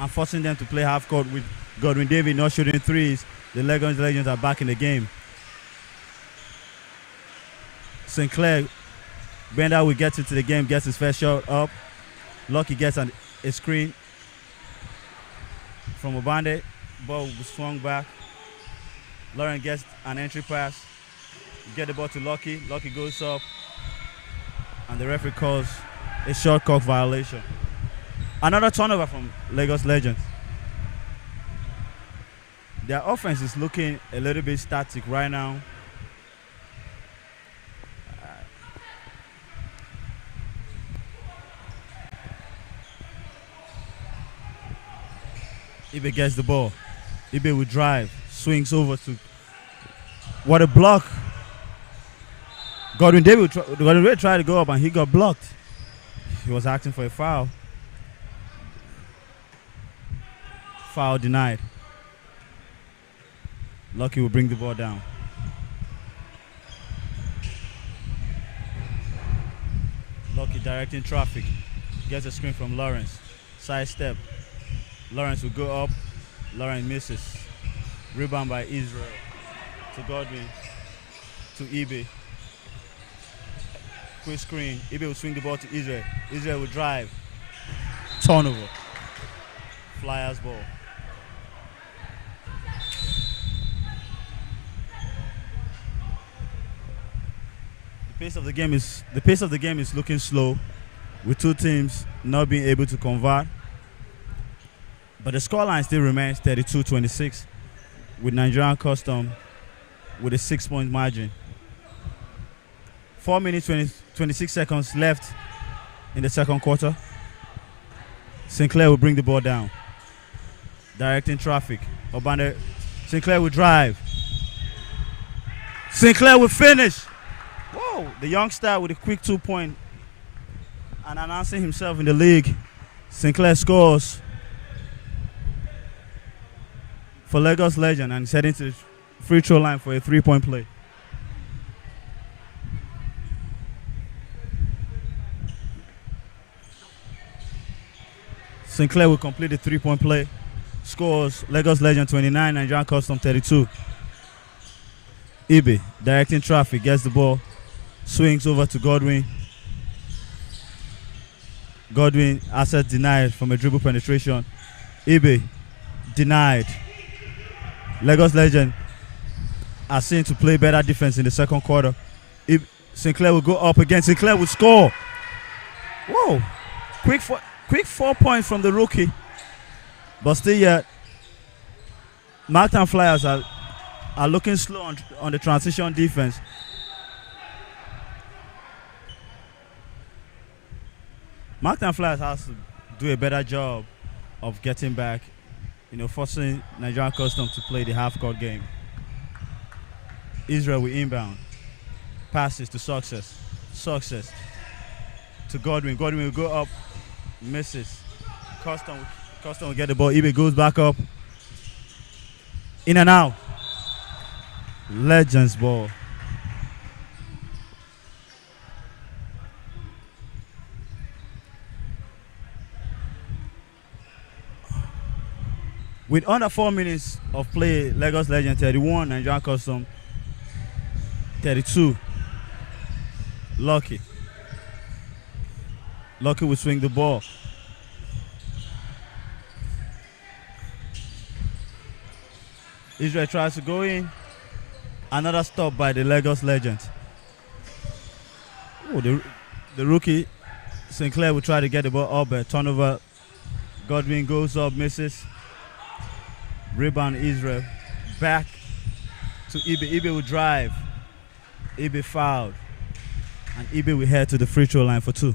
and forcing them to play half court with Godwin David not shooting threes. The Legends are back in the game. Sinclair, Bender will get into the game, gets his first shot up. Lucky gets a screen from Obande. Ball was swung back. Lauren gets an entry pass. Get the ball to Lucky. Lucky goes up. And the referee calls a shot clock violation. Another turnover from Lagos Legends. Their offense is looking a little bit static right now. Ibe gets the ball. Ibe will drive. Swings over to... What a block. Godwin David tried to go up and he got blocked. He was asking for a foul. Foul denied. Lucky will bring the ball down. Lucky directing traffic. Gets a screen from Lawrence. Side step. Lawrence will go up. Lawrence misses. Rebound by Israel. To Godwin. To Ibe. Quick screen. Ibe will swing the ball to Israel. Israel will drive. Turnover. Flyers ball. The pace of the game is looking slow, with two teams not being able to convert. But the scoreline still remains 32-26, with Nigerian Custom with a 6-point margin. 4 minutes 26 seconds left in the second quarter. Sinclair will bring the ball down, directing traffic. Obande, Sinclair will drive. Sinclair will finish. Whoa! The youngster with a quick 2-point and announcing himself in the league. Sinclair scores for Lagos Legend and is heading to the free throw line for a 3-point play. Sinclair will complete the 3-point play. Scores Lagos Legend 29, Nigerian Custom 32. Ibe directing traffic, gets the ball, swings over to Godwin. Godwin, asset denied from a dribble penetration. Ibe denied. Lagos Legend are seen to play better defense in the second quarter. Sinclair will go up again. Sinclair will score. Whoa! Quick 4 points from the rookie. But still yet, Marktown Flyers are looking slow on the transition defense. Marktown Flyers has to do a better job of getting back, forcing Nigerian Custom to play the half-court game. Israel will inbound. Passes to Success. Success to Godwin. Godwin will go up. Misses. Custom will get the ball. Ibe goes back up. In and out. Legends ball. With under 4 minutes of play, Lagos Legend 31, Nigerian Custom 32. Lucky will swing the ball. Israel tries to go in. Another stop by the Lagos Legend. Oh, the rookie Sinclair will try to get the ball up, but turnover. Godwin goes up, misses. Rebound Israel. Back to Ibe. Ibe will drive. Ibe fouled. And Ibe will head to the free throw line for 2.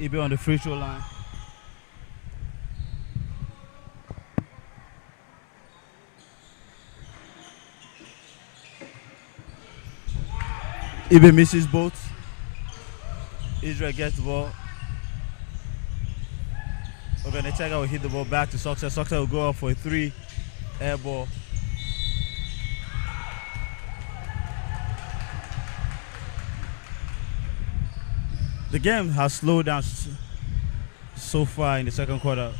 Ibe on the free throw line. Ibe misses both. Israel gets the ball. Oganetega will hit the ball back to Success. Success will go up for a 3 air ball. The game has slowed down so far in the second quarter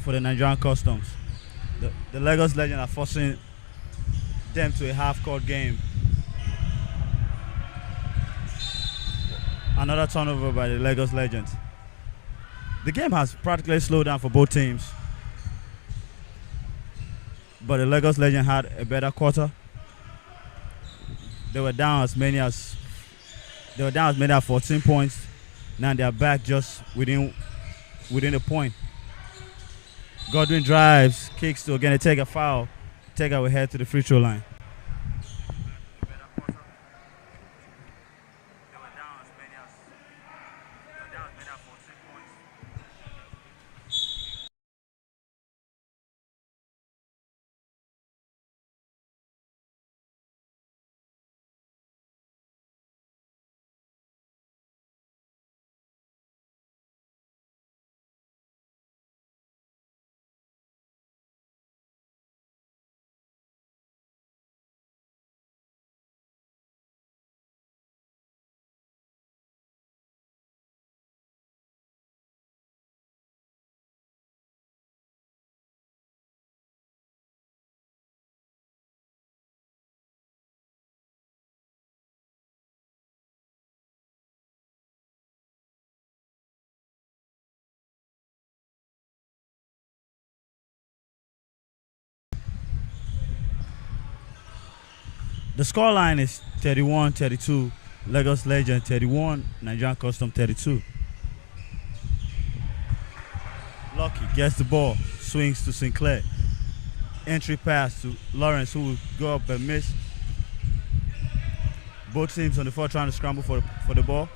for the Nigerian Customs. The Lagos Legends are forcing them to a half-court game. Another turnover by the Lagos Legends. The game has practically slowed down for both teams. But the Lagos Legends had a better quarter. They were down as many as 14 points. Now they are back just within a point. Godwin drives, kicks to again take a foul. Take our head to the free throw line. The scoreline is 31-32. Lagos Legend 31, Nigerian Custom 32. Lucky gets the ball, swings to Sinclair. Entry pass to Lawrence, who will go up and miss. Both teams on the floor trying to scramble for the ball.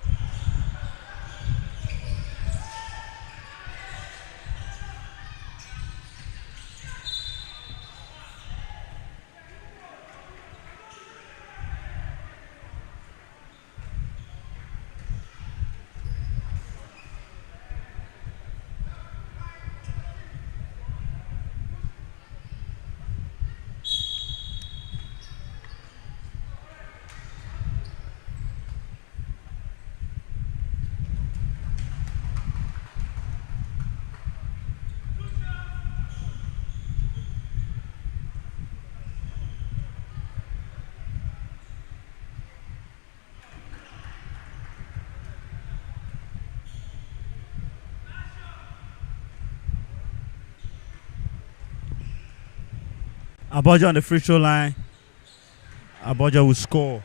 Aboja on the free throw line. Aboja will score.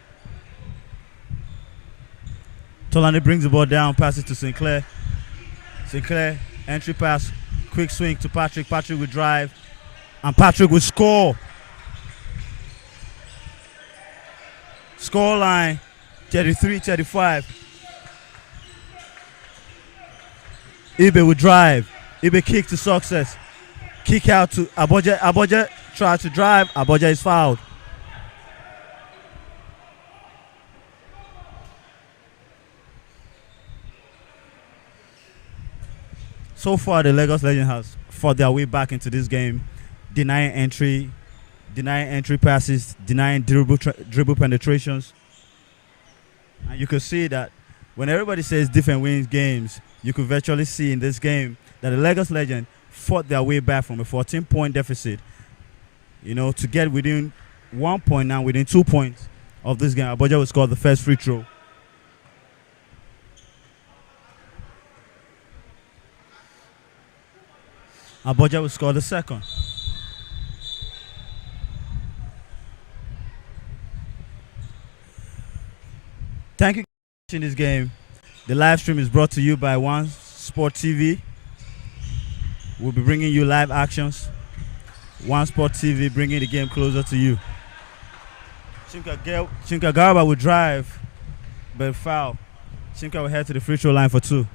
Tolani brings the ball down, passes to Sinclair. Sinclair, entry pass, quick swing to Patrick. Patrick will drive, and Patrick will score. Score line, 33-35. Ibe will drive. Ibe kick to Success. Kick out to Aboja. Aboja tries to drive. Aboja is fouled. So far, the Lagos Legend has fought their way back into this game, denying entry passes, denying dribble penetrations. And you can see that when everybody says defense wins games, you could virtually see in this game that the Lagos Legend fought their way back from a 14-point deficit, to get within 1 point, now within 2 points of this game. Aboja will score the first free throw. Aboja will score the second. Thank you for watching this game. The live stream is brought to you by One Sport TV. We'll be bringing you live actions. One Sport TV bringing the game closer to you. Chimka Garba will drive, but foul. Chimka will head to the free throw line for 2.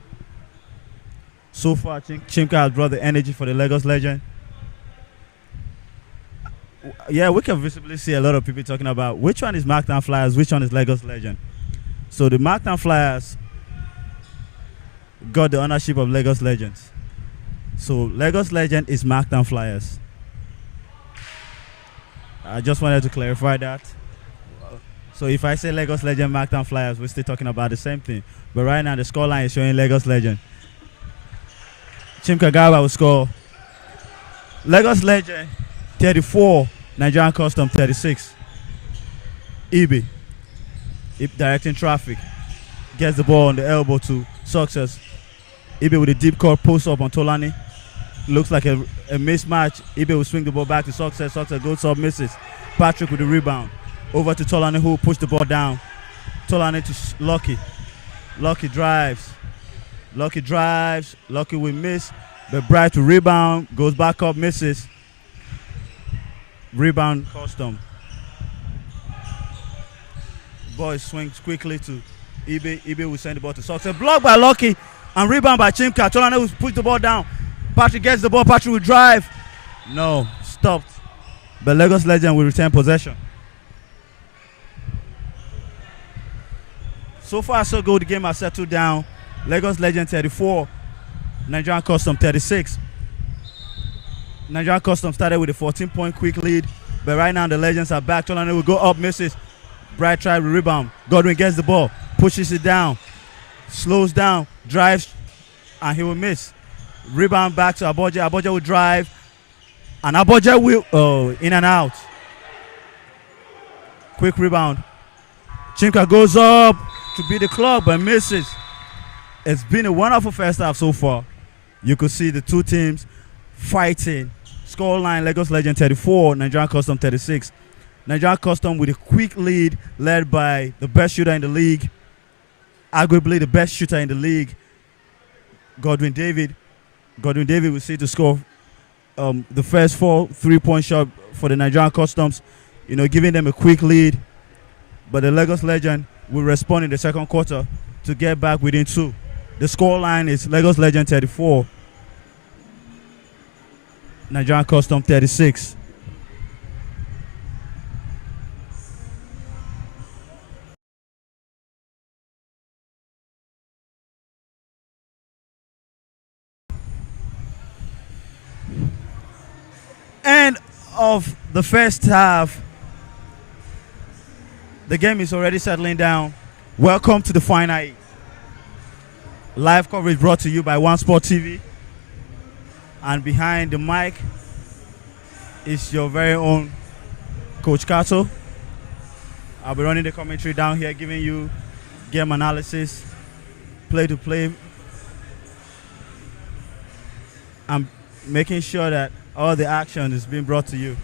So far, Chimka has brought the energy for the Lagos Legend. Yeah, we can visibly see a lot of people talking about which one is Markdown Flyers, which one is Lagos Legend. So the Marktown Flyers got the ownership of Lagos Legends. So Lagos Legend is Marktown Flyers. I just wanted to clarify that. So if I say Lagos Legend, Marktown Flyers, we're still talking about the same thing. But right now the scoreline is showing Lagos Legend. Chimkagawa will score. Lagos Legend 34, Nigerian Custom 36. Ibe directing traffic. Gets the ball on the elbow to Success. Ibe with a deep court post up on Tolani. Looks like a mismatch. Ibe will swing the ball back to Success. Success goes up, misses. Patrick with the rebound. Over to Tolani, who pushed the ball down. Tolani to Lucky. Lucky drives. Lucky will miss. But Bright to rebound. Goes back up, misses. Rebound Custom. Ball swings quickly to Ibe. Ibe will send the ball to Success. Blocked by Lucky and rebound by Chimka. Tolani will push the ball down. Patrick gets the ball. Patrick will drive. No, stopped. But Lagos Legend will retain possession. So far, so good. The game has settled down. Lagos Legend 34, Nigerian Custom 36. Nigerian Custom started with a 14-point quick lead, but right now the Legends are back. Tolani will go up, misses. Bright tries to rebound. Godwin gets the ball, pushes it down, slows down, drives, and he will miss. Rebound back to Aboje. Aboje will drive, and Aboje will in and out. Quick rebound. Chimka goes up to beat the clock, but misses. It's been a wonderful first half so far. You could see the two teams fighting. Scoreline: Lagos Legend 34, Nigerian Custom 36. Nigerian Custom with a quick lead, led by the best shooter in the league, arguably the best shooter in the league, Godwin David. Godwin David will see to score the first 4 3-point shot for the Nigerian Customs, giving them a quick lead. But the Lagos Legend will respond in the second quarter to get back within 2. The scoreline is Lagos Legend 34, Nigerian Custom 36. End of the first half. The game is already settling down. Welcome to the Final 8. Live coverage brought to you by One Sport TV. And behind the mic is your very own Coach Kato. I'll be running the commentary down here, giving you game analysis, play-to-play. I'm making sure that all the action is being brought to you.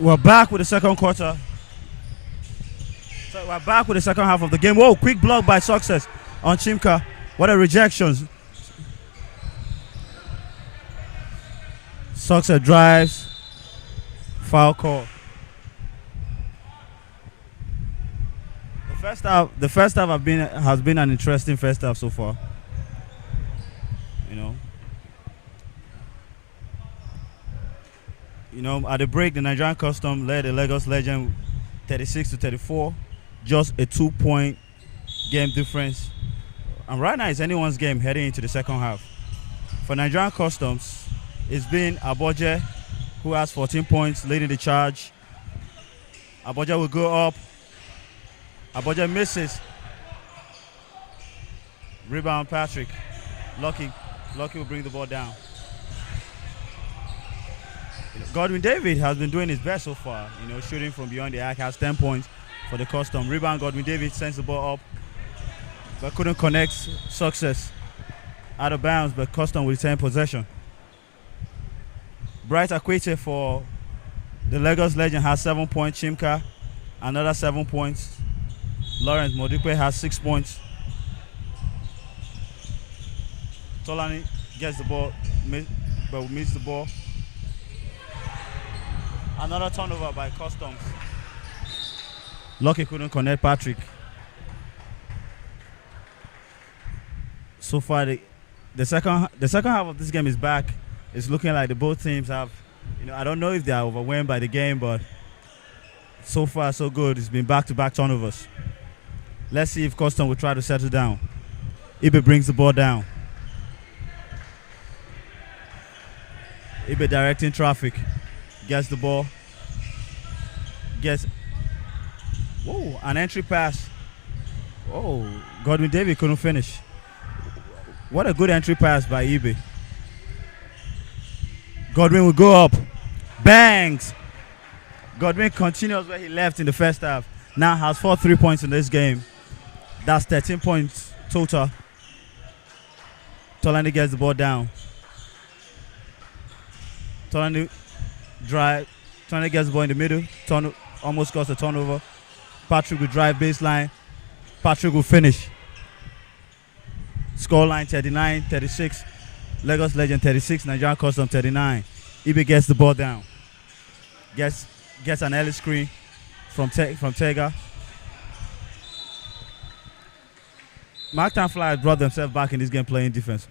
We're back with the second quarter. So we're back with the second half of the game. Whoa, quick block by Success on Chimka. What a rejections. Success drives. Foul call. The first half has been an interesting first half so far. At the break, the Nigerian Custom led the Lagos Legend 36-34, just a 2-point game difference. And right now, it's anyone's game heading into the second half. For Nigerian Customs, it's been Aboje, who has 14 points, leading the charge. Aboje will go up. Aboje misses. Rebound, Patrick. Lucky will bring the ball down. Godwin David has been doing his best so far, shooting from beyond the arc, has 10 points for the Custom. Rebound, Godwin David sends the ball up, but couldn't connect. Success out of bounds, but Custom will retain possession. Bright Akwete for the Lagos Legend has 7 points. Chimka, another 7 points. Lawrence Modipe has 6 points. Tolani gets the ball, but misses the ball. Another turnover by Customs. Lucky couldn't connect Patrick. So far, the second half of this game is back. It's looking like the both teams have, I don't know if they are overwhelmed by the game, but so far so good. It's been back-to-back turnovers. Let's see if Custom will try to settle down. Ibe brings the ball down. Ibe directing traffic. Gets the ball. Whoa, an entry pass. Oh, Godwin David couldn't finish. What a good entry pass by Ibe. Godwin will go up. Bangs. Godwin continues where he left in the first half. Now has 4 3-points in this game. That's 13 points total. Tolani gets the ball down. Tolani drive. Tolani gets the ball in the middle. Almost scores a turnover. Patrick will drive baseline. Patrick will finish. Scoreline 39-36. Lagos Legend 36. Nigerian Custom 39. Ibe gets the ball down. Gets an early screen from Tega. Marktown Flyers brought themselves back in this game playing defense.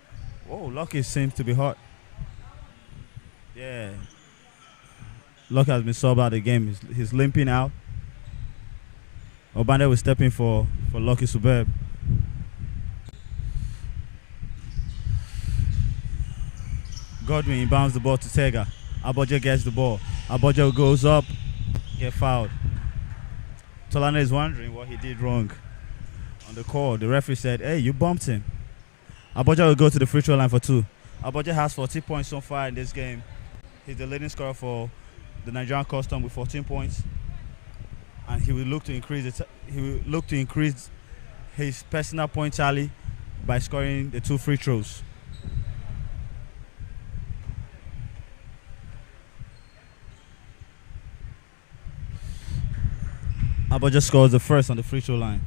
Whoa, Lucky seems to be hot. Yeah. Lucky has been subbed out of the game. He's limping out. Obande was stepping for Lucky Superb. Godwin inbounds the ball to Tega. Aboje gets the ball. Aboje goes up, get fouled. Tolani is wondering what he did wrong. On the call, the referee said, hey, you bumped him. Aboje will go to the free throw line for 2. Aboje has 40 points so far in this game. He's the leading scorer for the Nigerian Custom with 14 points. And he will look to increase his personal point tally by scoring the 2 free throws. Aboje scores the first on the free throw line.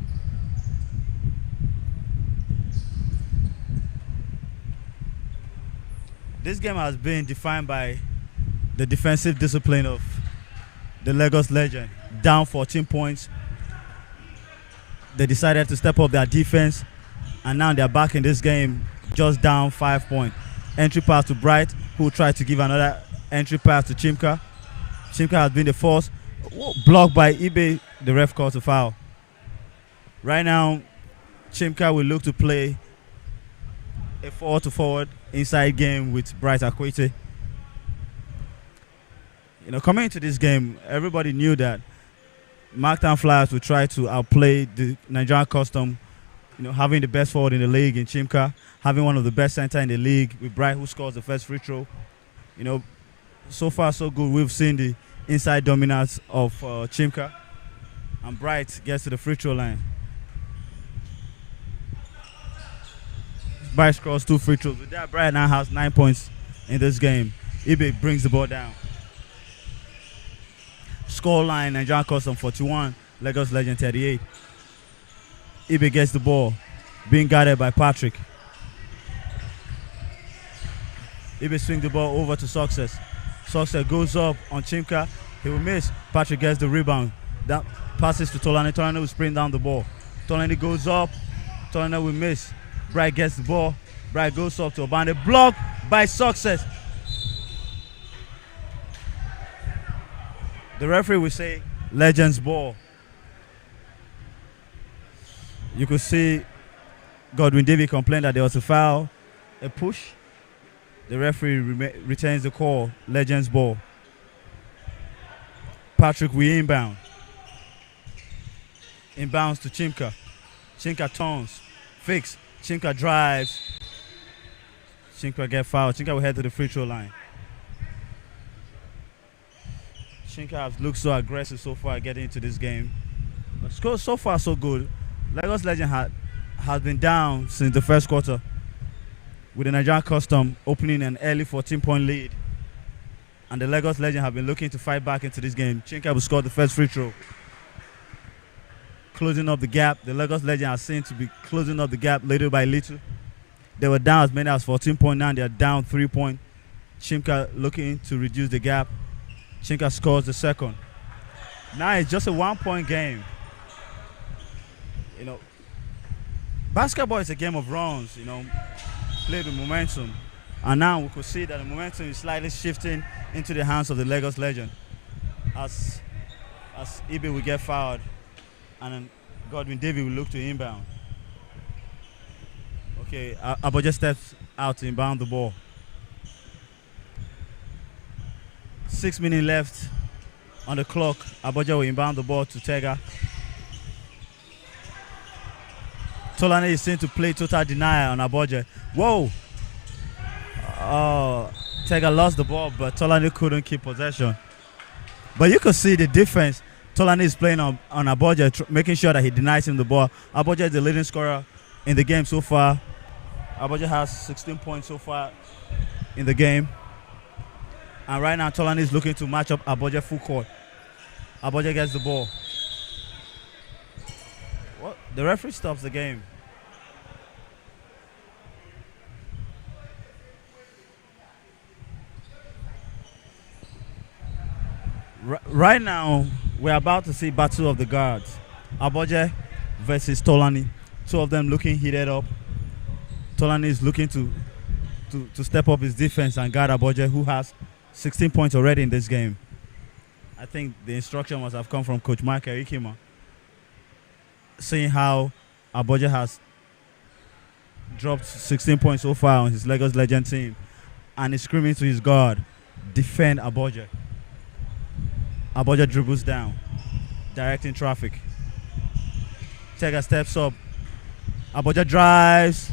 This game has been defined by the defensive discipline of the Lagos Legend. Down 14 points. They decided to step up their defense, and now they're back in this game just down 5 points. Entry pass to Bright, who tried to give another entry pass to Chimka. Chimka has been the force. Blocked by Ibe, the ref calls a foul. Right now, Chimka will look to play a forward-to-forward inside game with Bright Akwete. Coming into this game, everybody knew that Marktown Flyers would try to outplay the Nigerian Custom, having the best forward in the league in Chimka, having one of the best center in the league with Bright, who scores the first free throw. So far so good. We've seen the inside dominance of Chimka, and Bright gets to the free throw line. Bright scores 2 free throws. With that, Bright now has 9 points in this game. Ibe brings the ball down. Scoreline, Nigerian Custom 41, Lagos Legend 38. Ibe gets the ball, being guarded by Patrick. Ibe swings the ball over to Success. Success goes up on Chimka. He will miss. Patrick gets the rebound. That passes to Tolani. Tolani will sprint down the ball. Tolani goes up. Tolani will miss. Bright gets the ball. Bright goes up to Obande. Blocked by Success. The referee will say, Legends ball. You could see Godwin Davy complained that there was a foul, a push. The referee retains the call, Legends ball. Patrick will inbound. Inbounds to Chimka. Chimka turns, fakes. Chimka drives. Chimka get fouled. Chimka will head to the free throw line. Chimka has looked so aggressive so far getting into this game. But so far so good. Lagos Legend has been down since the first quarter, with the Nigerian Custom opening an early 14-point lead. And the Lagos Legend have been looking to fight back into this game. Chimka will score the first free throw. Closing up the gap. The Lagos Legend are seen to be closing up the gap little by little. They were down as many as 14 points. Now they are down 3 points. Chimka looking to reduce the gap. Chimka scores the second. Now it's just a 1-point game. Basketball is a game of runs, played with momentum. And now we could see that the momentum is slightly shifting into the hands of the Lagos Legend. As Ibe will get fouled, and then Godwin Davy will look to inbound. Okay, Aboje steps out to inbound the ball. 6 minutes left on the clock. Aboje will inbound the ball to Tega. Tolani is seen to play total denial on Aboje. Whoa! Tega lost the ball, but Tolani couldn't keep possession. But you could see the difference. Tolani is playing on Aboje, making sure that he denies him the ball. Aboje is the leading scorer in the game so far. Aboje has 16 points so far in the game. And right now, Tolani is looking to match up Aboje full court. Aboje gets the ball. What? The referee stops the game. Right now, we're about to see battle of the guards. Aboje versus Tolani. Two of them looking heated up. Tolani is looking to step up his defense and guard Aboje, who has 16 points already in this game. I think the instruction must have come from Coach Michael Ikima, seeing how Aboje has dropped 16 points so far on his Lagos Legend team, and is screaming to his guard, defend Aboje. Aboje dribbles down, directing traffic. Tega steps up. Aboje drives,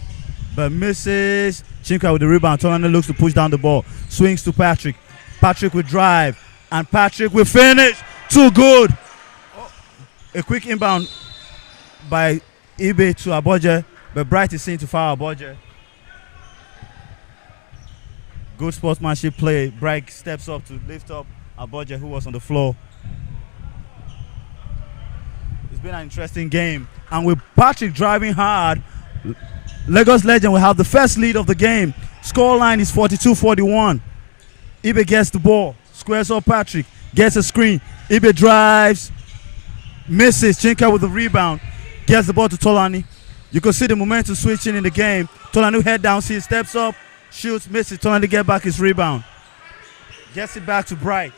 but misses. Chimka with the rebound. Tolani looks to push down the ball. Swings to Patrick. Patrick will drive, and Patrick will finish. Too good. A quick inbound by Ibe to Aboje, but Bright is seen to foul Aboje. Good sportsmanship play. Bright steps up to lift up Aboje, who was on the floor. It's been an interesting game. And with Patrick driving hard, Lagos Legend will have the first lead of the game. Scoreline is 42-41. Ibe gets the ball, squares up Patrick, gets a screen. Ibe drives, misses. Chinka with the rebound, gets the ball to Tolani. You can see the momentum switching in the game. Tolani head down, see, steps up, shoots, misses. Tolani get back his rebound. Gets it back to Bright.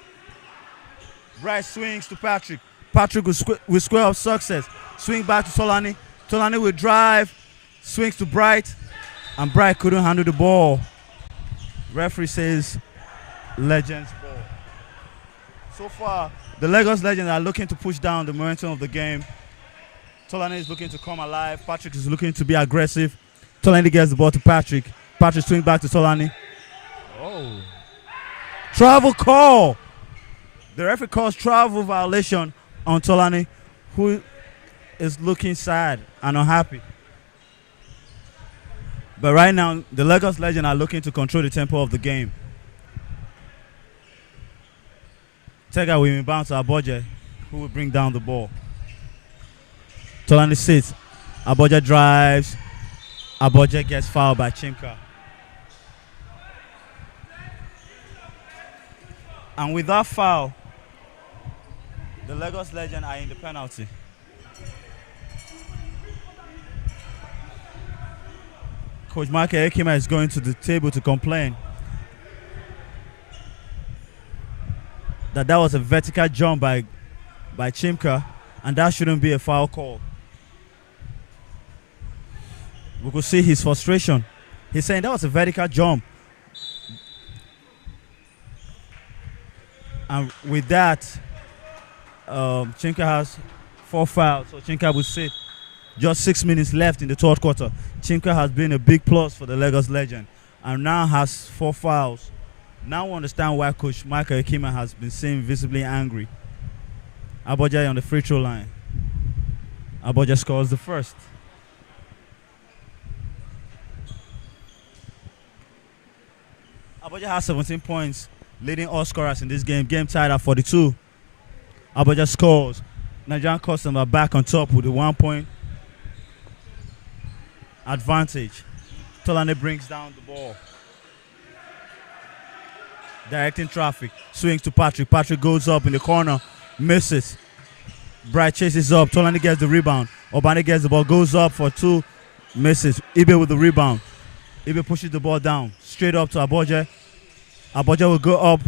Bright swings to Patrick. Patrick will square up success. Swing back to Tolani. Tolani will drive, swings to Bright, and Bright couldn't handle the ball. Referee says Legends ball. So far, the Lagos Legends are looking to push down the momentum of the game. Tolani is looking to come alive. Patrick is looking to be aggressive. Tolani gets the ball to Patrick. Patrick swings back to Tolani. Oh. Travel call. The referee calls travel violation on Tolani, who is looking sad and unhappy. But right now, the Lagos Legends are looking to control the tempo of the game. Tega will inbound to Aboje, who will bring down the ball. Tolani sits. Aboje drives. Aboje gets fouled by Chimka. And with that foul, the Lagos Legends are in the penalty. Coach Michael Ekima is going to the table to complain that was a vertical jump by Chimka, and that shouldn't be a foul call. We could see his frustration. He's saying that was a vertical jump. And with that, Chimka has 4 fouls, so Chimka will sit. Just 6 minutes left in the third quarter. Chimka has been a big plus for the Lagos Legend and now has 4 fouls. Now we understand why Coach Michael Ekima has been seen visibly angry. Aboje on the free throw line. Aboje scores the first. Aboje has 17 points, leading all scorers in this game. Game tied at 42. Aboje scores. Nigerian Customs are back on top with a 1-point advantage. Tolani brings down the ball. Directing traffic. Swings to Patrick. Patrick goes up in the corner. Misses. Bright chases up. Tolani gets the rebound. Obani gets the ball. Goes up for 2. Misses. Ibe with the rebound. Ibe pushes the ball down. Straight up to Aboje. Aboje will go up.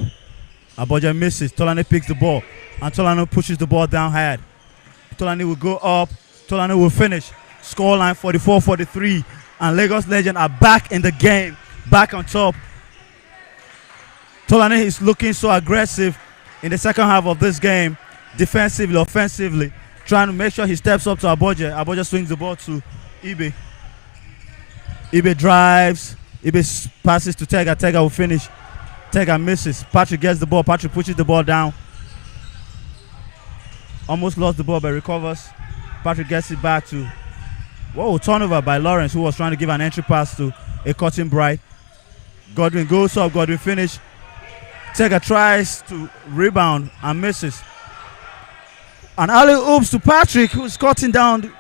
Aboje misses. Tolani picks the ball. And Tolani pushes the ball down hard. Tolani will go up. Tolani will finish. Scoreline 44-43. And Lagos Legends are back in the game. Back on top. Tolani is looking so aggressive in the second half of this game. Defensively, offensively. Trying to make sure he steps up to Aboje. Aboje swings the ball to Ibe. Ibe drives. Ibe passes to Tega. Tega will finish. Tega misses. Patrick gets the ball. Patrick pushes the ball down. Almost lost the ball but recovers. Patrick gets it back to... Whoa, turnover by Lawrence, who was trying to give an entry pass to a cutting Bright. Godwin goes up. Godwin finish. Tega tries to rebound and misses. An alley oops to Patrick, who's cutting down,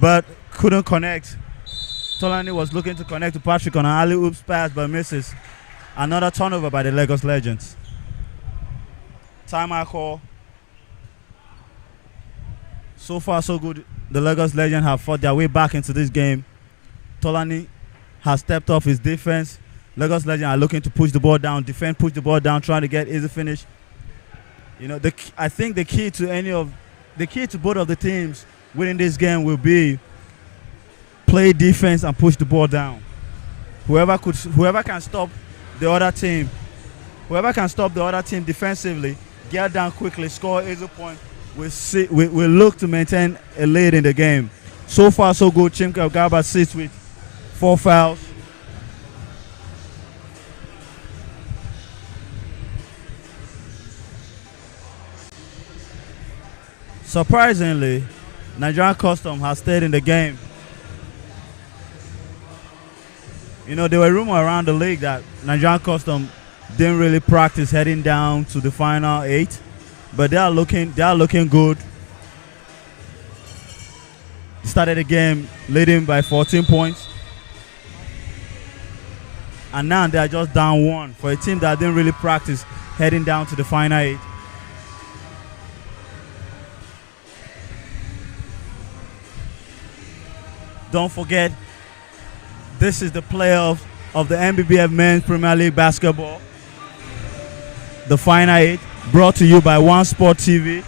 but couldn't connect. Tolani was looking to connect to Patrick on an alley oops pass, but misses. Another turnover by the Lagos Legends. Timeout call. So far, so good. The Lagos Legends have fought their way back into this game. Tolani has stepped off his defense. Lagos Legends are looking to push the ball down, defend, push the ball down, trying to get easy finish. You know, I think the key to both of the teams winning this game will be play defense and push the ball down. Whoever can stop the other team defensively, get down quickly, score easy point, we'll look to maintain a lead in the game. So far, so good. Chimka Gaba sits with 4 fouls. Surprisingly, Nigerian Custom has stayed in the game. You know, there were rumors around the league that Nigerian Custom didn't really practice heading down to the final 8, but they are looking good. Started the game leading by 14 points, and now they are just down 1 for a team that didn't really practice heading down to the final 8. Don't forget, this is the playoff of the NBBF Men's Premier League Basketball. The Final 8, brought to you by One Sport TV.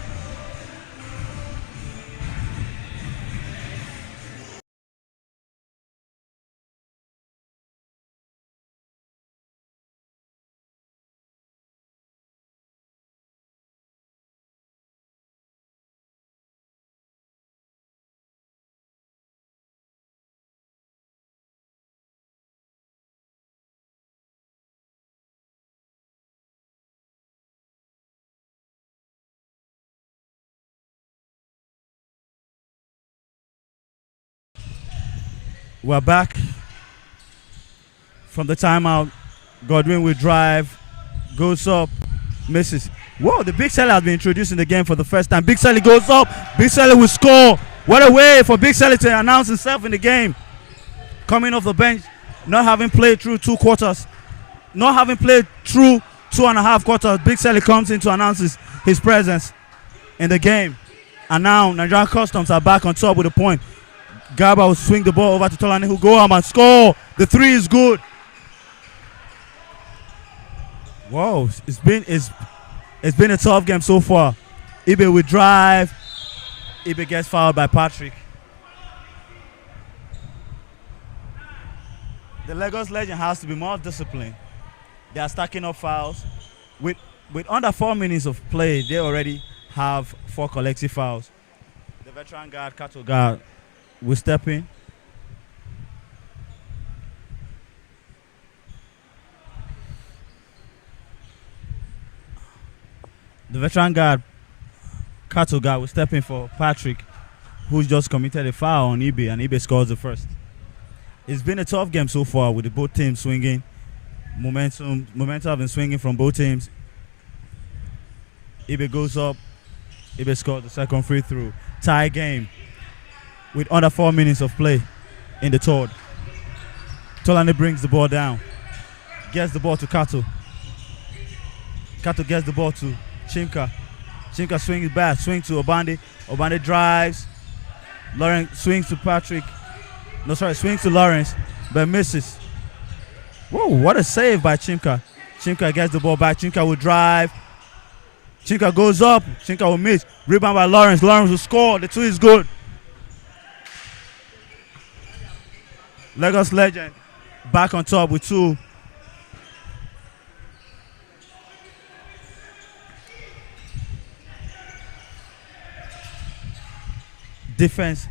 We're back from the timeout. Godwin will drive, goes up, misses. Whoa, the Big Sally has been introduced in the game for the first time. Big Sally goes up, Big Sally will score. What a way for Big Sally to announce himself in the game. Coming off the bench, not having played through 2 quarters, not having played through 2.5 quarters, Big Sally comes in to announce his presence in the game. And now Nigerian Customs are back on top with a point. Garba will swing the ball over to Tolani, who go up and score. The 3 is good. Whoa, it's been a tough game so far. Ibe will drive. Ibe gets fouled by Patrick. The Lagos Legend has to be more disciplined. They are stacking up fouls. With under 4 minutes of play, they already have 4 collective fouls. The veteran guard, Kato guard, will step in. The veteran guard, Kato guard, will step in for Patrick, who's just committed a foul on Ibe, and Ibe scores the first. It's been a tough game so far with the both teams swinging. Momentum have been swinging from both teams. Ibe goes up. Ibe scores the second free throw. Tie game with under 4 minutes of play in the third. Tolani brings the ball down. Gets the ball to Kato. Kato gets the ball to Chimka. Chimka swings back. Swings to Obande. Obande drives. Lawrence swings to Patrick. Swings to Lawrence, but misses. Whoa, what a save by Chimka. Chimka gets the ball back. Chimka will drive. Chimka goes up. Chimka will miss. Rebound by Lawrence. Lawrence will score. The 2 is good. Lagos Legend back on top with 2. Defense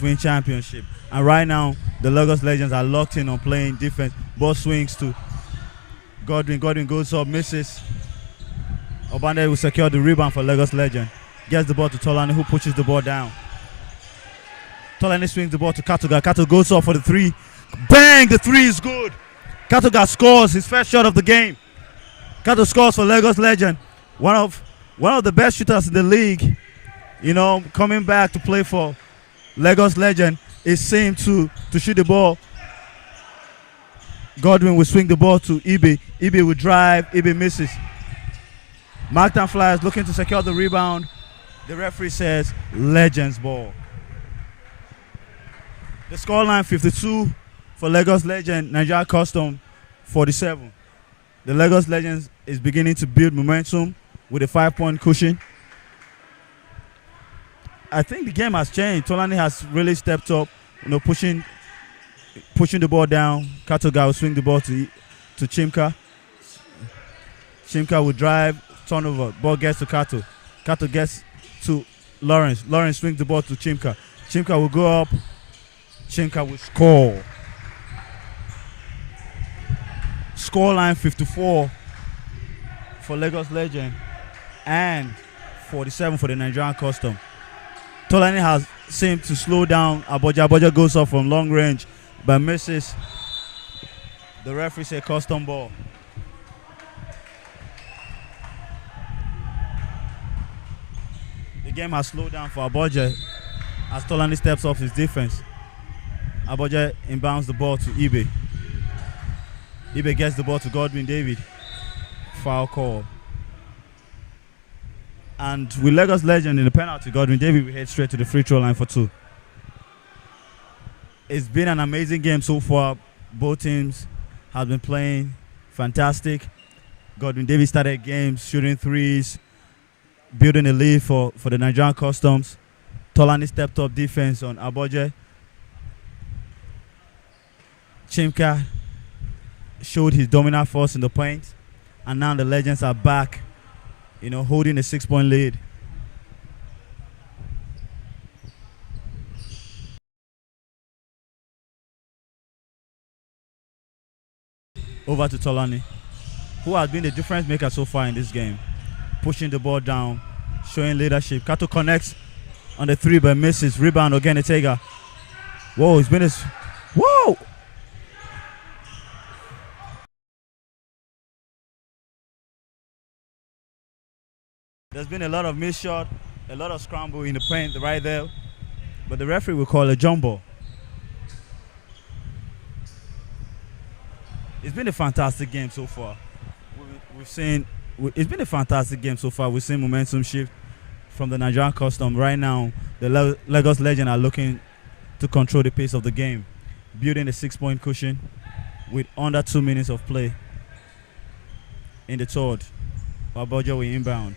win championship. And right now, the Lagos Legends are locked in on playing defense. Ball swings to Godwin. Godwin goes up, misses. Obande will secure the rebound for Lagos Legend. Gets the ball to Tolani, who pushes the ball down. Tolani swings the ball to Kato. Kato goes up for the 3. Bang! The 3 is good. Katoga scores his first shot of the game. Kato scores for Lagos Legend. One of the best shooters in the league. You know, coming back to play for Lagos Legend is seen to shoot the ball. Godwin will swing the ball to Ibe. Ibe will drive. Ibe misses. Markdown Flyers looking to secure the rebound. The referee says Legends ball. The scoreline 52 for Lagos Legend, Nigeria Custom 47. The Lagos Legends is beginning to build momentum with a 5-point cushion. I think the game has changed. Tolani has really stepped up, you know, pushing the ball down. Katoga will swing the ball to Chimka. Chimka will drive, turnover. Ball gets to Kato. Kato gets to Lawrence. Lawrence swings the ball to Chimka. Chimka will go up. Chimka will score. Scoreline 54 for Lagos Legend and 47 for the Nigerian Custom. Tolani has seemed to slow down. Aboja goes off from long range but misses. The referee says custom ball. The game has slowed down for Aboja as Tolani steps off his defense. Aboja inbounds the ball to Ibe. Ibe gets the ball to Godwin David. Foul call. And with Lagos Legend in the penalty, Godwin David will head straight to the free throw line for 2. It's been an amazing game so far. Both teams have been playing fantastic. Godwin David started games shooting threes, building a lead for the Nigerian Customs. Tolani stepped up defense on Aboje. Chimka showed his dominant force in the paint, and now the Legends are back, you know, holding a 6-point lead. Over to Tolani, who has been the difference maker so far in this game, pushing the ball down, showing leadership. Kato connects on the 3 but misses. Rebound again, Etega. Whoa, it's been whoa! There's been a lot of missed shot, a lot of scramble in the paint right there, but the referee will call a jump ball. It's been a fantastic game so far. It's been a fantastic game so far. We've seen momentum shift from the Nigerian Custom. Right now, the Lagos Legend are looking to control the pace of the game, building a 6-point cushion with under 2 minutes of play in the third. Aboja will inbound.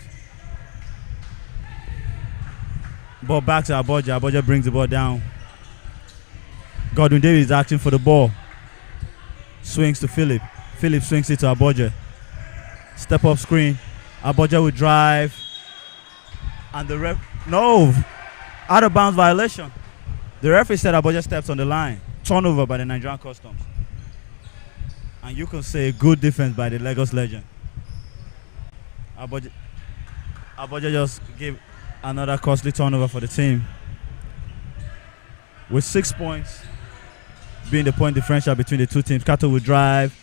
Ball back to Aboja. Aboja brings the ball down. Godwin David is acting for the ball. Swings to Philip. Philip swings it to Aboja. Step up screen. Aboja will drive. And the out of bounds violation. The referee said Aboja steps on the line. Turnover by the Nigerian Customs. And you can say good defense by the Lagos Legend. Aboja just gave another costly turnover for the team. With 6 points being the point differential between the two teams, Kato will drive,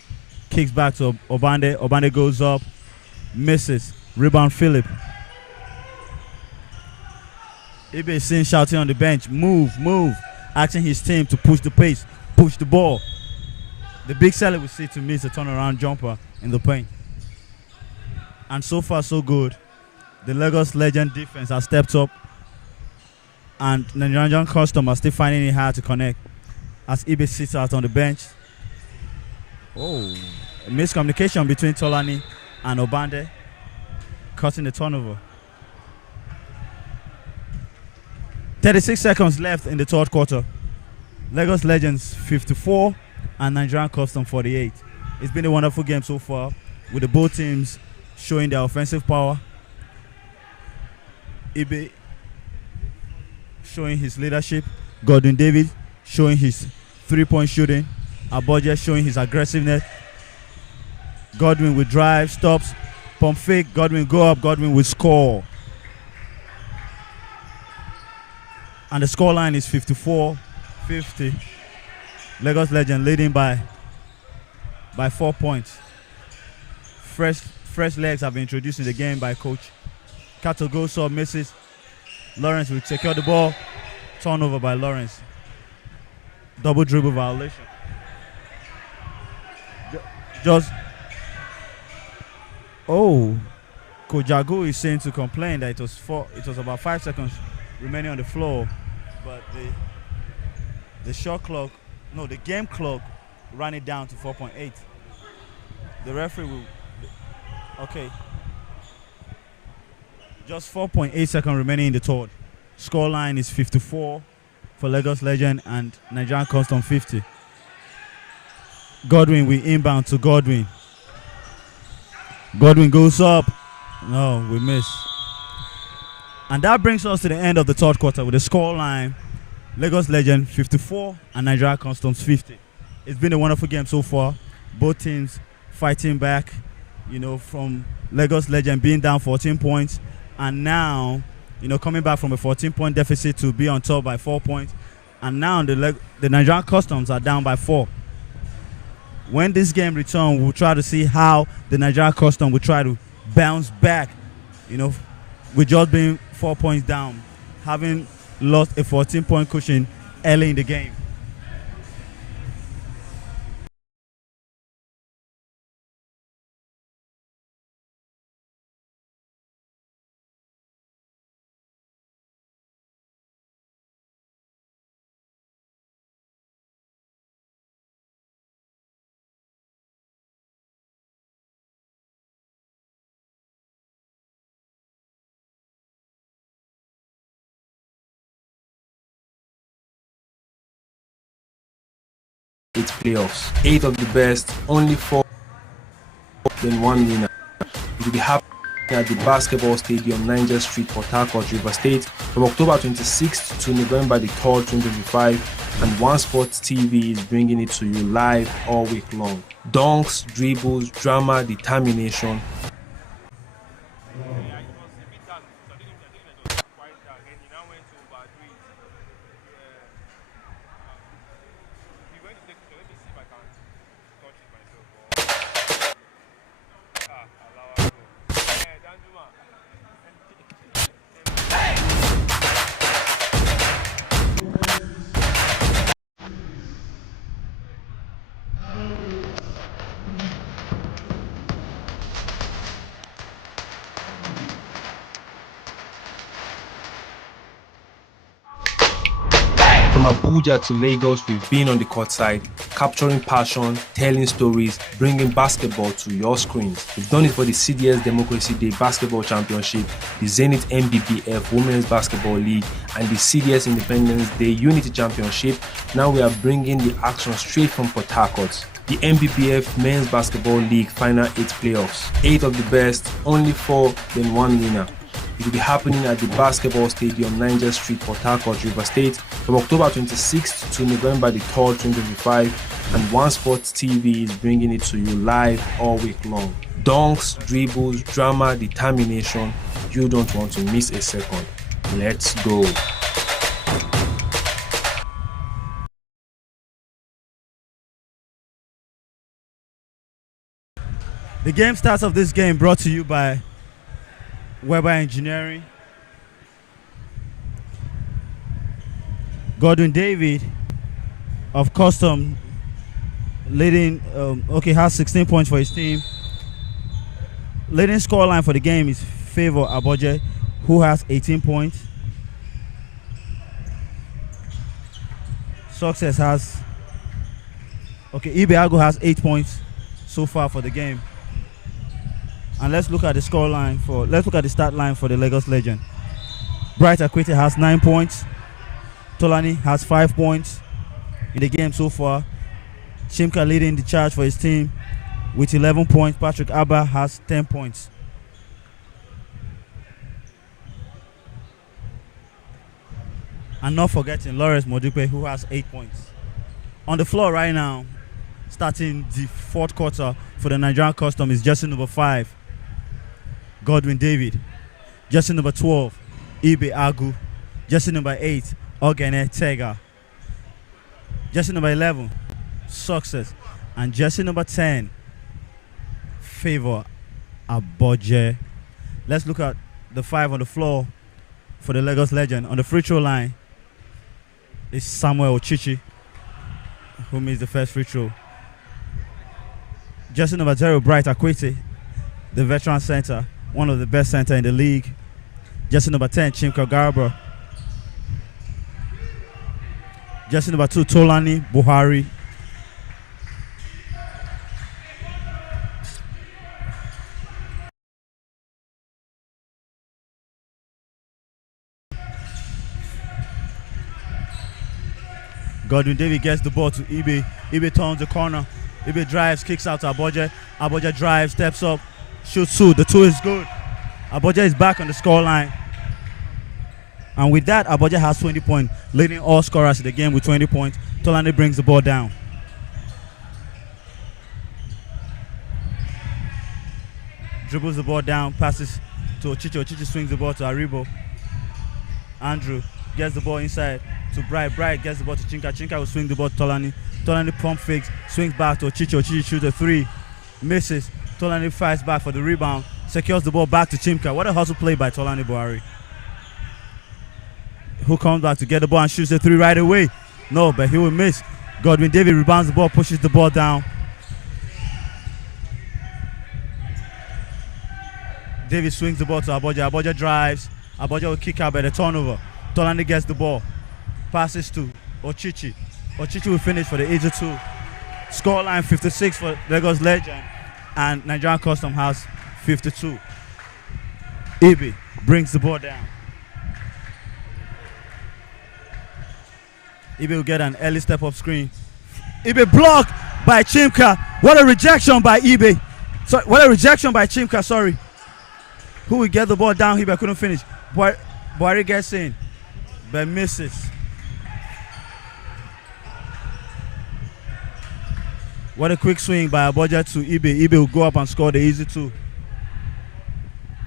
kicks back to Obande. Obande goes up, misses. Rebound Philip. Ibe is seen shouting on the bench, move, move, asking his team to push the pace, push the ball. The big seller will see to miss a turnaround jumper in the paint. And so far, so good. The Lagos Legend defense has stepped up, and the Nigerian Custom are still finding it hard to connect as Ibe sits out on the bench. Oh, a miscommunication between Tolani and Obande, cutting the turnover. 36 seconds left in the third quarter. Lagos Legends 54 and Nigerian Custom 48. It's been a wonderful game so far, with the both teams showing their offensive power. Ibe showing his leadership. Godwin David showing his 3-point shooting. Aboja showing his aggressiveness. Godwin will drive, stops, pump fake. Godwin go up. Godwin will score. And the scoreline is 54-50. Lagos Legend leading by by 4 points. Fresh legs have been introduced in the game by coach. Kato goes up, misses. Lawrence will secure the ball. Turnover by Lawrence. Double dribble violation. Just Coach Jago is saying to complain that it was about 5 seconds remaining on the floor, but the game clock ran it down to 4.8. The referee will just 4.8 seconds remaining in the third. Scoreline is 54 for Lagos Legend and Nigerian Custom 50. Godwin will inbound to Godwin. Godwin goes up. No, we miss. And that brings us to the end of the third quarter with the scoreline: Lagos Legend 54 and Nigerian Customs 50. It's been a wonderful game so far. Both teams fighting back, from Lagos Legend being down 14 points and now, coming back from a 14-point deficit to be on top by 4 points. And now the Nigerian Customs are down by 4. When this game returns, we'll try to see how the Nigerian Customs will try to bounce back, with just being 4 points down, having lost a 14-point cushion early in the game. Eight playoffs, 8 of the best, only 4, then 1 winner. It will be happening at the Basketball Stadium, Niger Street, Port Harcourt, River State, from October 26th to November the 3rd, 2025, and One Sports TV is bringing it to you live all week long. Dunks, dribbles, drama, determination. From Abuja to Lagos, we've been on the court side, capturing passion, telling stories, bringing basketball to your screens. We've done it for the CDS Democracy Day Basketball Championship, the Zenith NBBF Women's Basketball League, and the CDS Independence Day Unity Championship. Now we are bringing the action straight from Port Harcourt. The NBBF Men's Basketball League Final 8 playoffs. 8 of the best, only 4, then 1 winner. It will be happening at the Basketball Stadium, Niger Street, Port Harcourt, River State, from October 26th to November the 3rd, 2025, and One Sports TV is bringing it to you live all week long. Dunks, dribbles, drama, determination. You don't want to miss a second. Let's go. The game starts of this game brought to you by Weber Engineering. Gordon David of Custom leading, has 16 points for his team. Leading scoreline for the game is Favor Aboje, who has 18 points. Success has, Ibeago has 8 points so far for the game. And let's look at the stat line for the Lagos Legend. Bright Akwete has 9 points. Tolani has 5 points in the game so far. Chimka leading the charge for his team with 11 points. Patrick Abba has 10 points. And not forgetting Lawrence Modupe, who has 8 points. On the floor right now, starting the fourth quarter for the Nigerian Custom is jersey number 5, Godwin David. Jersey number 12, Ibe Agu. Jersey number 8, Ogene Tega. Jersey number 11, Success. And jersey number 10, Favor Aboje. Let's look at the 5 on the floor for the Lagos legend. On the free throw line is Samuel Ochichi, who missed the first free throw. Jersey number 0, Bright Akwete, the veteran center, one of the best center in the league. Jersey number 10, Chimka Garba. Jersey number 2, Tolani Buhari. Godwin David gets the ball to Ibe. Ibe turns the corner. Ibe drives, kicks out to Aboje. Aboje drives, steps up, shoots 2. The 2 is good. Aboje is back on the scoreline. And with that, Aboje has 20 points, leading all scorers in the game with 20 points. Tolani brings the ball down. Dribbles the ball down, passes to Ochichi. Ochichi swings the ball to Aribo. Andrew gets the ball inside to Bright. Bright gets the ball to Chinka. Chinka will swing the ball to Tolani. Tolani pump fakes, swings back to Ochichi. Ochichi shoots a 3, misses. Tolani fights back for the rebound, secures the ball back to Chimka. What a hustle play by Tolani Buhari, who comes back to get the ball and shoots a 3 right away. No, but he will miss. Godwin David rebounds the ball, pushes the ball down. David swings the ball to Aboje. Aboje drives. Aboje will kick out by the turnover. Tolani gets the ball. Passes to Ochichi. Ochichi will finish for the age of 2. Scoreline 56 for Lagos Legend. And Nigerian Custom has 52. Ibe brings the ball down. Ibe will get an early step-up screen. Ibe blocked by Chimka. What a rejection by Ibe. Sorry, what a rejection by Chimka, sorry. Who will get the ball down here but couldn't finish. Buhari gets in, but misses. What a quick swing by Aboje to Ibe. Ibe will go up and score the easy 2.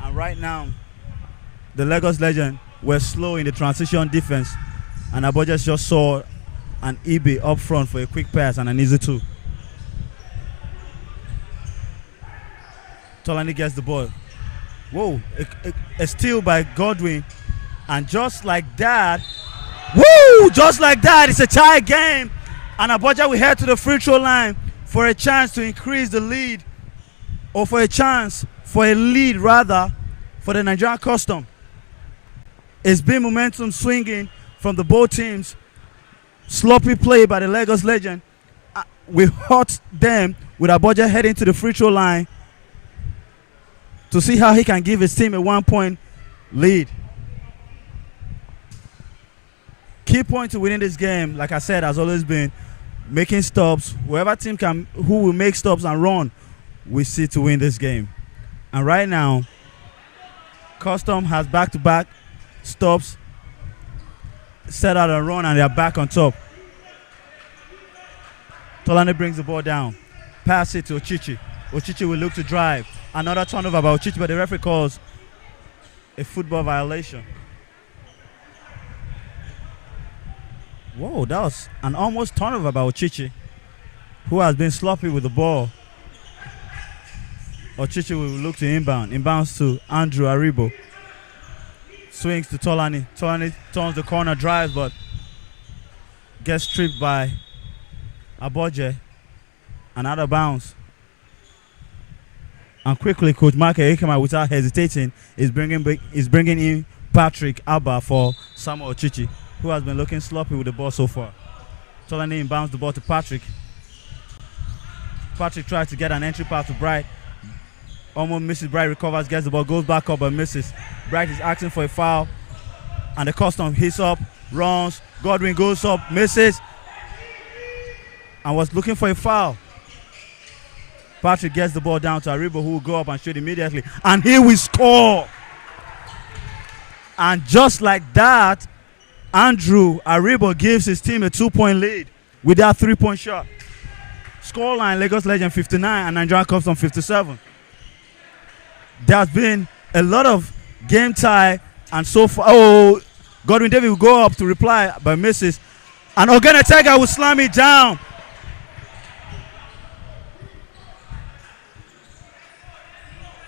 And right now, the Lagos legend were slow in the transition defense. And Aboje just saw an Ibe up front for a quick pass and an easy 2. Tolani gets the ball. Whoa, a steal by Godwin. And just like that, woo, just like that, it's a tie game. And Aboje will head to the free throw line for a chance to increase the lead, or for a lead rather, for the Nigerian Custom. It's been momentum swinging from the both teams. Sloppy play by the Lagos legend. We hurt them with Aboje heading to the free throw line to see how he can give his team a 1-point lead. Key point to winning this game, like I said, has always been making stops. Whoever team who will make stops and run, we see to win this game. And right now, Custom has back-to-back stops, set out a run, and they're back on top. Tolani brings the ball down. Pass it to Ochichi. Ochichi will look to drive. Another turnover by Ochichi, but the referee calls a football violation. Whoa, that was an almost turnover by Ochichi, who has been sloppy with the ball. Ochichi will look to inbound. Inbounds to Andrew Aribo. Swings to Tolani. Tolani turns the corner, drives, but gets stripped by Aboje and out of bounds. And quickly, Coach Mark Ekema, without hesitating, is bringing in Patrick Abba for Samuel Ochichi, who has been looking sloppy with the ball so far. Tolani inbounds the ball to Patrick. Patrick tries to get an entry pass to Bright. Almost misses. Bright recovers, gets the ball, goes back up, but misses. Bright is asking for a foul, and the Custom hits up, runs. Godwin goes up, misses, and was looking for a foul. Patrick gets the ball down to Aribo, who will go up and shoot immediately, and here we score. And just like that, Andrew Aribo gives his team a 2-point lead with that 3-point shot. Scoreline, Lagos Legend 59 and Nigerian Custom 57. There's been a lot of game tie, and so far, Godwin David will go up to reply, but misses. And Ogene Tega will slam it down.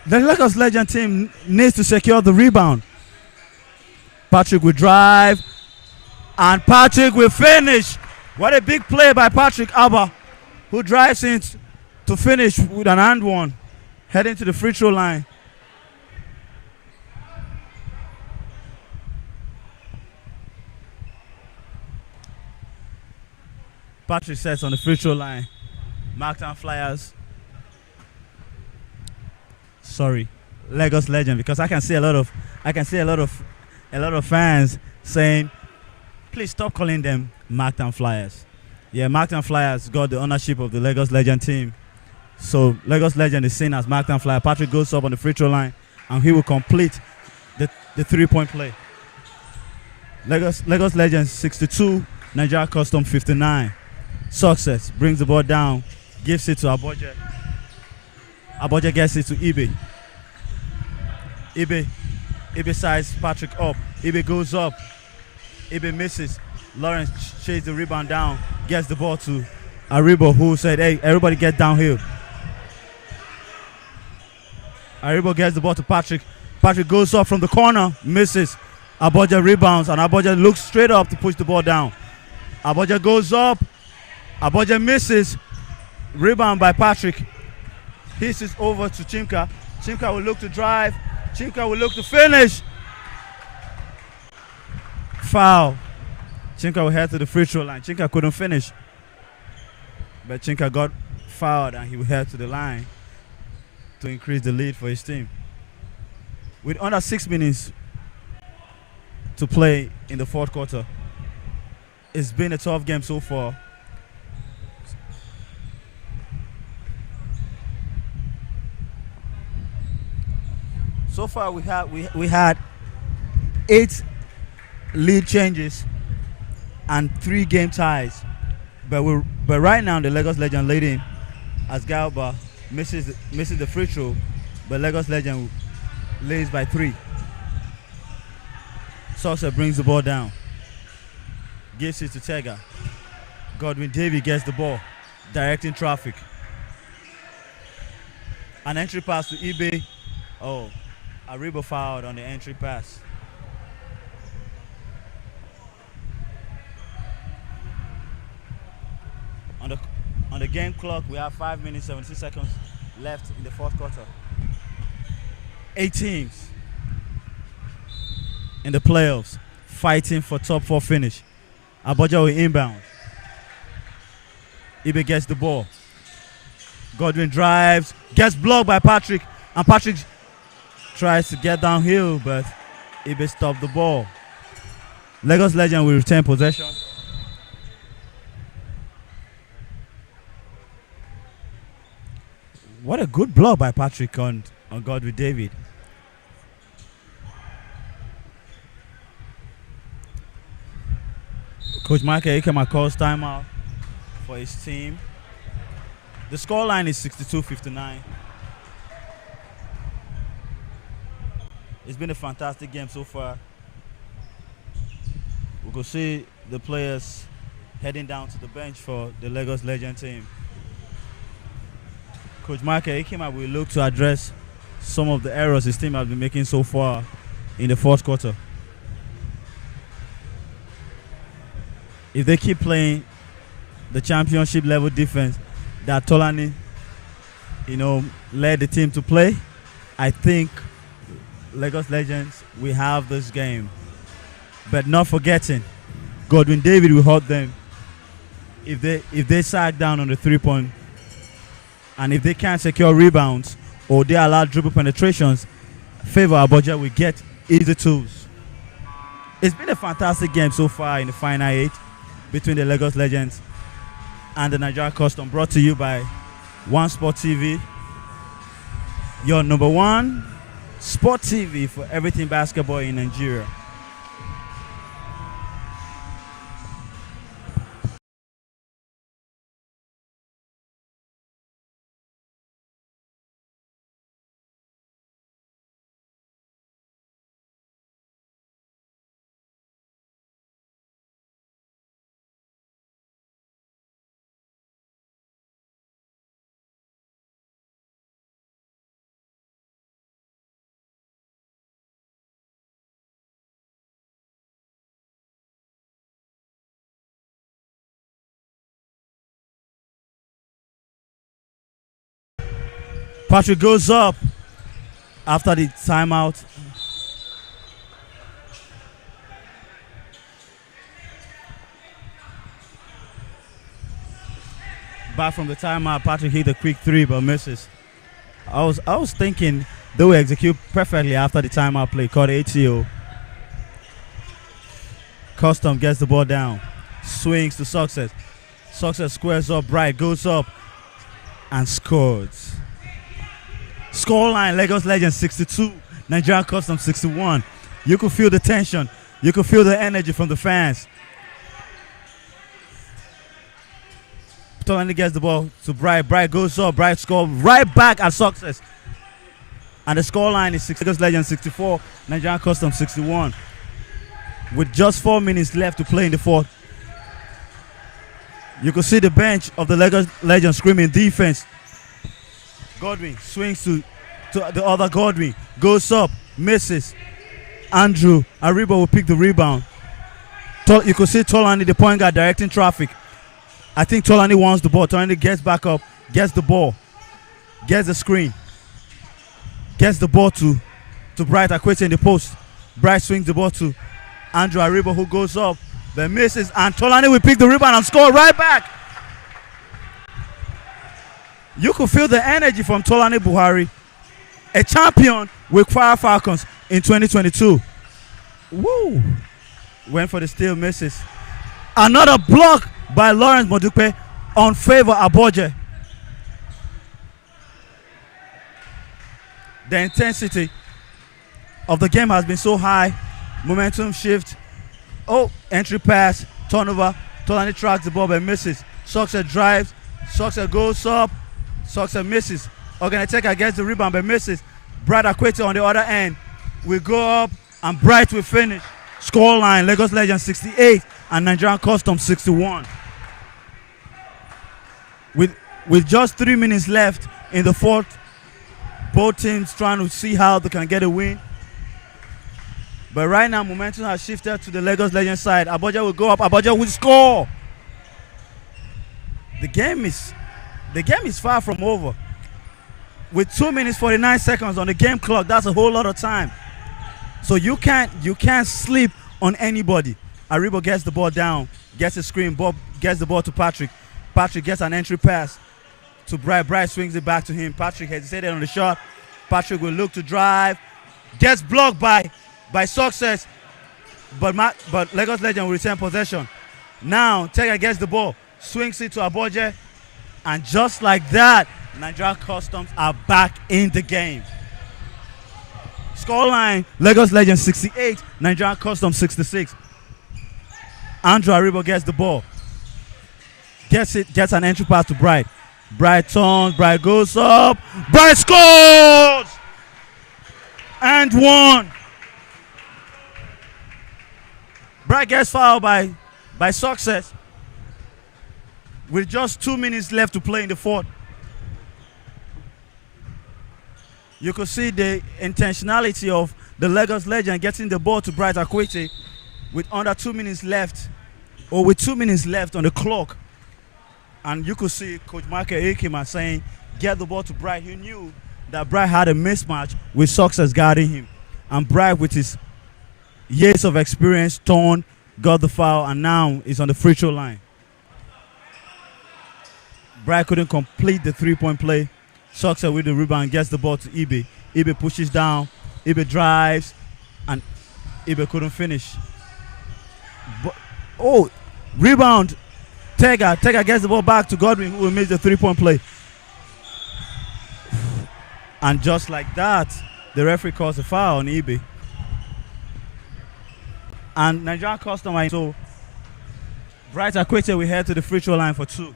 The Lagos Legend team needs to secure the rebound. Patrick will drive, and Patrick will finish. What a big play by Patrick Abba, who drives in to finish with an and one, heading to the free throw line. Patrick sets on the free throw line. Markdown Flyers. Sorry, Lagos Legend, because I can see a lot of fans saying, please stop calling them Markdown Flyers. Yeah, Markdown Flyers got the ownership of the Lagos Legend team. So Lagos Legend is seen as Markdown Flyer. Patrick goes up on the free throw line, and he will complete the 3-point play. Lagos Legend 62, Nigeria Custom 59. Success brings the ball down, gives it to Aboje. Aboje gets it to Ibe. Ibe sides Patrick up. Ibe goes up. Ibe misses. Lawrence chases the rebound down, gets the ball to Aribo, who said, hey, everybody get downhill. Aribo gets the ball to Patrick. Patrick goes up from the corner, misses. Aboje rebounds, and Aboje looks straight up to push the ball down. Aboje goes up. Aboje misses. Rebound by Patrick. Hits it over to Chimka. Chimka will look to drive. Chimka will look to finish. Foul. Chimka will head to the free throw line. Chimka couldn't finish, but Chimka got fouled, and he will head to the line to increase the lead for his team. With under 6 minutes to play in the fourth quarter, it's been a tough game so far. So far, we had 8 lead changes and 3 game ties, but right now the Lagos Legend leading as Galba misses the free throw, but Lagos Legend leads by 3. Success brings the ball down, gives it to Tega. Godwin Davey gets the ball, directing traffic. An entry pass to Ibe. Oh, Aribo fouled on the entry pass. On the game clock, we have 5 minutes, 17 seconds left in the fourth quarter. 8 teams in the playoffs fighting for top 4 finish. Aboja will inbound. Ibe gets the ball. Godwin drives, gets blocked by Patrick, and Patrick tries to get downhill, but Ibe stopped the ball. Lagos Legend will retain possession. What a good block by Patrick on Godwin David. Coach Michael Ikema calls timeout for his team. The scoreline is 62-59. It's been a fantastic game so far. We could see the players heading down to the bench for the Lagos Legend team. Coach Michael Ikema will look to address some of the errors his team has been making so far in the fourth quarter. If they keep playing the championship level defense that Tolani, led the team to play, I think Lagos Legends will have this game. But not forgetting, Godwin David will hurt them if they sag down on the 3-point, and if they can't secure rebounds or they allow dribble penetrations, Favor Aboja will get easy tools. It's been a fantastic game so far in the Final 8 between the Lagos Legends and the Nigeria Custom, brought to you by One Sport TV, your number 1 sport TV for everything basketball in Nigeria. Patrick goes up after the timeout. Back from the timeout, Patrick hit a quick three but misses. I was thinking they will execute perfectly after the timeout play, called ATO. Custom gets the ball down, swings to Success. Success squares up, Bright goes up and scores. Scoreline, Lagos Legends 62, Nigerian Custom 61. You could feel the tension. You could feel the energy from the fans. Tolani gets the ball to Bright. Bright goes up. Bright scores right back at Success. And the scoreline is Lagos Legends 64, Nigerian Custom 61. With just 4 minutes left to play in the fourth. You can see the bench of the Lagos Legends screaming defense. Godwin swings to the other Godwin. Goes up, misses. Andrew Aribo will pick the rebound. You can see Tolani, the point guard, directing traffic. I think Tolani wants the ball. Tolani gets back up, gets the ball, gets the screen, gets the ball to Bright Akwete in the post. Bright swings the ball to Andrew Aribo, who goes up, then misses, and Tolani will pick the rebound and score right back. You could feel the energy from Tolani Buhari, a champion with Fire Falcons in 2022. Woo! Went for the steal, misses. Another block by Lawrence Modupe on favor Aboje. The intensity of the game has been so high. Momentum shift. Oh, entry pass, turnover. Tolani tracks the ball but misses. Success drives. Success goes up. Success misses. Oganeteka gets the rebound but misses. Bright Akwete on the other end will go up and Bright will finish. Scoreline, Lagos Legends 68 and Nigerian Custom 61. With just 3 minutes left in the fourth, both teams trying to see how they can get a win. But right now, momentum has shifted to the Lagos Legends side. Aboja will go up. Aboja will score. The game is far from over. With 2 minutes 49 seconds on the game clock, that's a whole lot of time. So you can't sleep on anybody. Aribo gets the ball down, gets a screen. Bob gets the ball to Patrick. Patrick gets an entry pass to Bright. Bright swings it back to him. Patrick hesitated on the shot. Patrick will look to drive. Gets blocked by Success. But Lagos Legend will return possession. Now, Tega gets the ball. Swings it to Aboje. And just like that, Nigeria Customs are back in the game. Scoreline, Lagos Legends 68, Nigerian Customs 66. Andrew Aribo gets the ball. Gets an entry pass to Bright. Bright turns, Bright goes up. Bright scores! And one. Bright gets fouled by Success. With just 2 minutes left to play in the fourth. You could see the intentionality of the Lagos Legend getting the ball to Bright Akwete with under 2 minutes left, or with 2 minutes left on the clock. And you could see Coach Michael Ekima saying, get the ball to Bright. He knew that Bright had a mismatch with Success guarding him. And Bright, with his years of experience, turned, got the foul, and now is on the free throw line. Bright couldn't complete the three-point play. Success with the rebound, gets the ball to Ibe. Ibe pushes down. Ibe drives, and Ibe couldn't finish. Rebound. Tega gets the ball back to Godwin, who will miss the three-point play. And just like that, the referee calls a foul on Ibe. And Nigerian Custom, so Bright Akwete will head to the free throw line for two.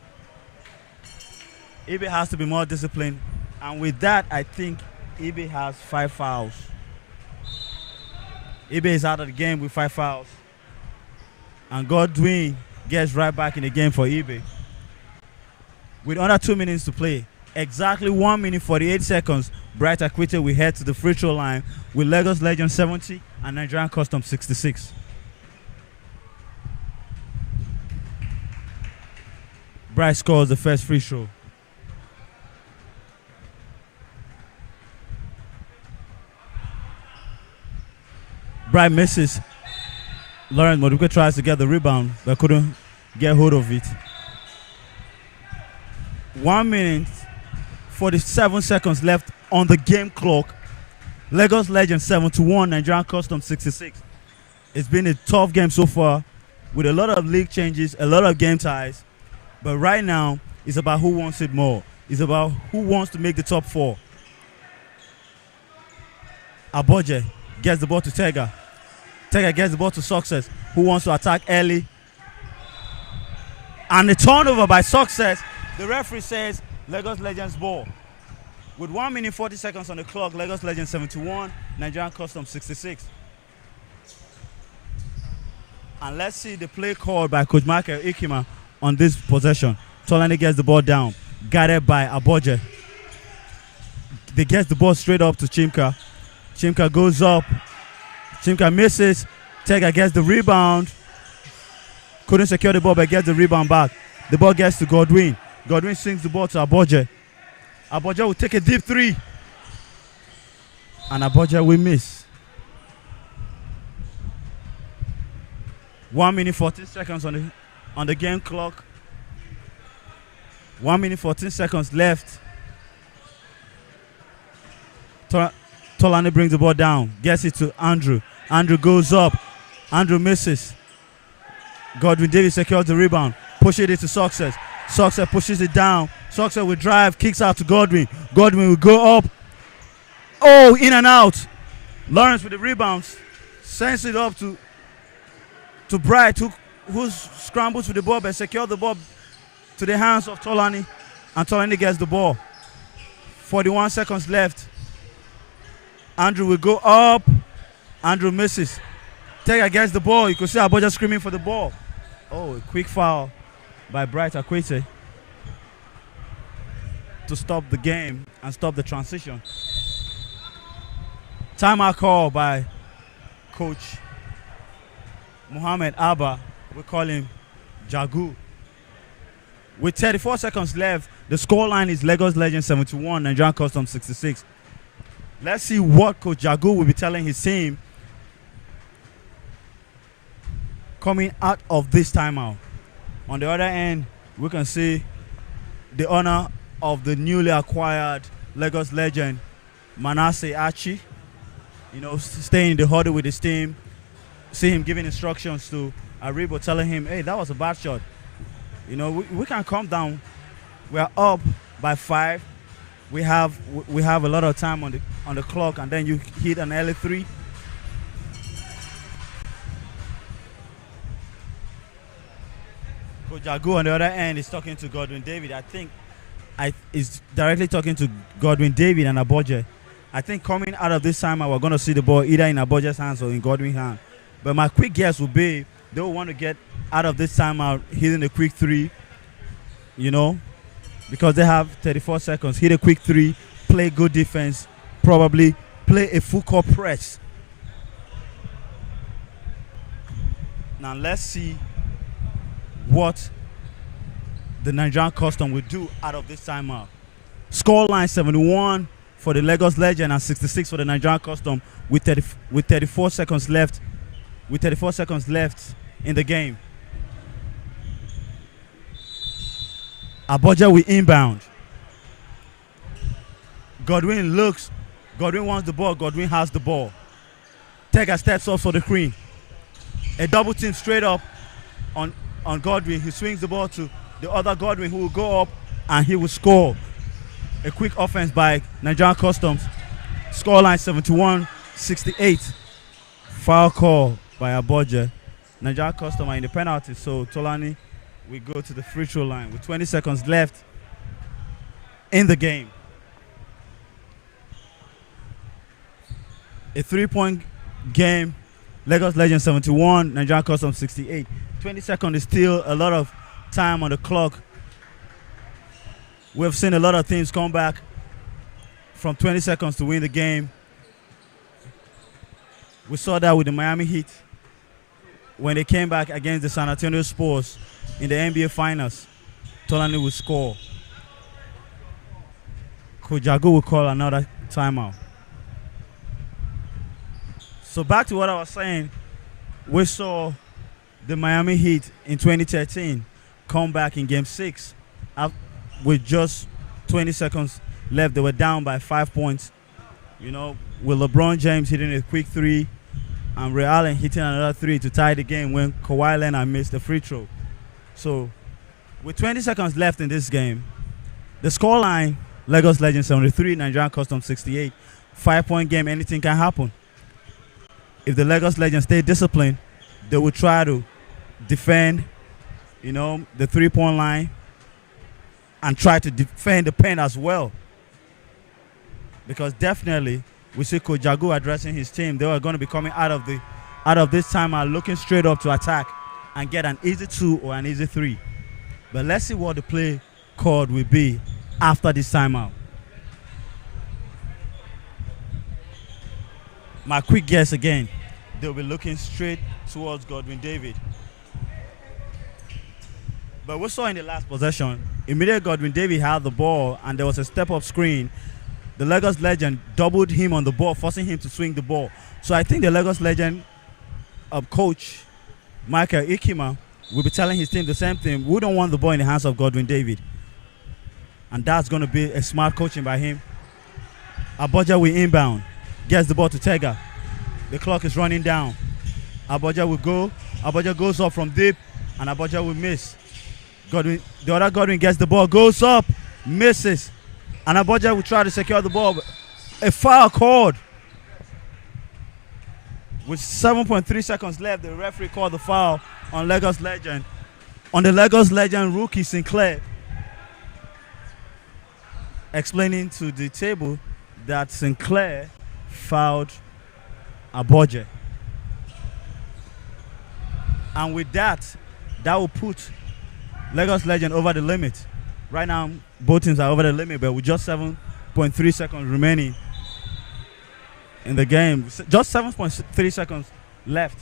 Ibe has to be more disciplined. And with that, I think Ibe has 5 fouls. Ibe is out of the game with 5 fouls. And Godwin gets right back in the game for Ibe. With under 2 minutes to play, exactly 1 minute 48 seconds, Bright Akwete will head to the free throw line with Lagos Legend 70 and Nigerian Custom 66. Bright scores the first free throw. Bright misses. Lawrence Modupe tries to get the rebound, but couldn't get hold of it. 1 minute, 47 seconds left on the game clock. Lagos Legends 71, Nigerian Customs 66. It's been a tough game so far with a lot of league changes, a lot of game ties. But right now, it's about who wants it more. It's about who wants to make the top 4. Aboje gets the ball to Tega. Tega gets the ball to Success, who wants to attack early. And the turnover by Success. The referee says Lagos Legends ball. With 1 minute 40 seconds on the clock, Lagos Legends 71, Nigerian Customs 66. And let's see the play called by Coach Michael Ikima on this possession. Tolani gets the ball down, guided by Aboje. They get the ball straight up to Chimka. Chimka goes up. Chimka misses. Tega gets the rebound. Couldn't secure the ball, but gets the rebound back. The ball gets to Godwin. Godwin swings the ball to Aboje. Aboje will take a deep 3. And Aboje will miss. 1 minute 14 seconds on the game clock. 1 minute 14 seconds left. Tolani brings the ball down, gets it to Andrew. Andrew goes up. Andrew misses. Godwin Davis secures the rebound, pushes it to Success. Success pushes it down. Success will drive, kicks out to Godwin. Godwin will go up. Oh, in and out. Lawrence with the rebounds. Sends it up to Bright, who scrambles with the ball but secures the ball to the hands of Tolani. And Tolani gets the ball. 41 seconds left. Andrew will go up. Andrew misses. Tega gets the ball. You can see Aboja screaming for the ball. Oh, a quick foul by Bright Akwete to stop the game and stop the transition. Timeout call by Coach Mohamed Abba. We call him Jagu. With 34 seconds left, the scoreline is Lagos Legends 71, Nigerian Customs 66. Let's see what Coach Jagu will be telling his team coming out of this timeout. On the other end, we can see the owner of the newly acquired Lagos Legend, Manasseh Achi, staying in the huddle with his team. See him giving instructions to Aribo, telling him, hey, that was a bad shot. We can calm down. We are up by 5. We have a lot of time on the clock, and then you hit an early 3. Coach Jagu on the other end is talking to Godwin David. I think is directly talking to Godwin David and Aboje. I think coming out of this time, we're going to see the ball either in Aboje's hands or in Godwin's hand. But my quick guess would be they will want to get out of this timeout hitting a quick 3, because they have 34 seconds. Hit a quick 3, play good defense, probably play a full court press. Now let's see what the Nigerian Custom will do out of this timeout. Scoreline 71 for the Lagos Legend and 66 for the Nigerian Custom with 34 seconds left. With 34 seconds left in the game. Aboja will inbound. Godwin looks. Godwin wants the ball. Godwin has the ball. Tega steps up for the screen. A double team straight up on Godwin. He swings the ball to the other Godwin, who will go up and he will score. A quick offense by Nigerian Customs. Scoreline 71-68. Foul call by Aboje. Nigerian Customs are in the penalty, so Tolani will go to the free throw line with 20 seconds left in the game. A 3-point game. Lagos Legends 71, Nigerian Customs 68. 20 seconds is still a lot of time on the clock. We've seen a lot of teams come back from 20 seconds to win the game. We saw that with the Miami Heat when they came back against the San Antonio Spurs in the NBA Finals. Tolani will score. Coach Jagu will call another timeout. So back to what I was saying, we saw the Miami Heat in 2013 come back in Game 6 with just 20 seconds left. They were down by 5 points. You know, with LeBron James hitting a quick three and Ray Allen hitting another three to tie the game when Kawhi Leonard missed the free throw. So with 20 seconds left in this game, the scoreline, Lagos Legends 73, Nigerian Custom 68. 5-point game, anything can happen. If the Lagos Legends stay disciplined, they will try to defend, the 3-point line and try to defend the paint as well. Because definitely, we see Coach Jagu addressing his team. They are going to be coming out of this timeout, looking straight up to attack and get an easy 2 or an easy 3. But let's see what the play called will be after this timeout. My quick guess again, they'll be looking straight towards Godwin David. But we saw in the last possession, immediately Godwin David had the ball and there was a step-up screen. The Lagos Legend doubled him on the ball, forcing him to swing the ball. So I think the Lagos Legend coach, Michael Ikima, will be telling his team the same thing. We don't want the ball in the hands of Godwin David. And that's going to be a smart coaching by him. Aboja will inbound. Gets the ball to Tega. The clock is running down. Aboja will go. Aboja goes up from deep, and Aboja will miss. The other Godwin gets the ball, goes up, misses. And Aboja will try to secure the ball. A foul called. With 7.3 seconds left, the referee called the foul on Lagos Legend. On the Lagos Legend rookie, Sinclair, explaining to the table that Sinclair fouled Aboje. And with that will put Lagos Legend over the limit. Right now, both teams are over the limit, but with just 7.3 seconds remaining in the game, just 7.3 seconds left.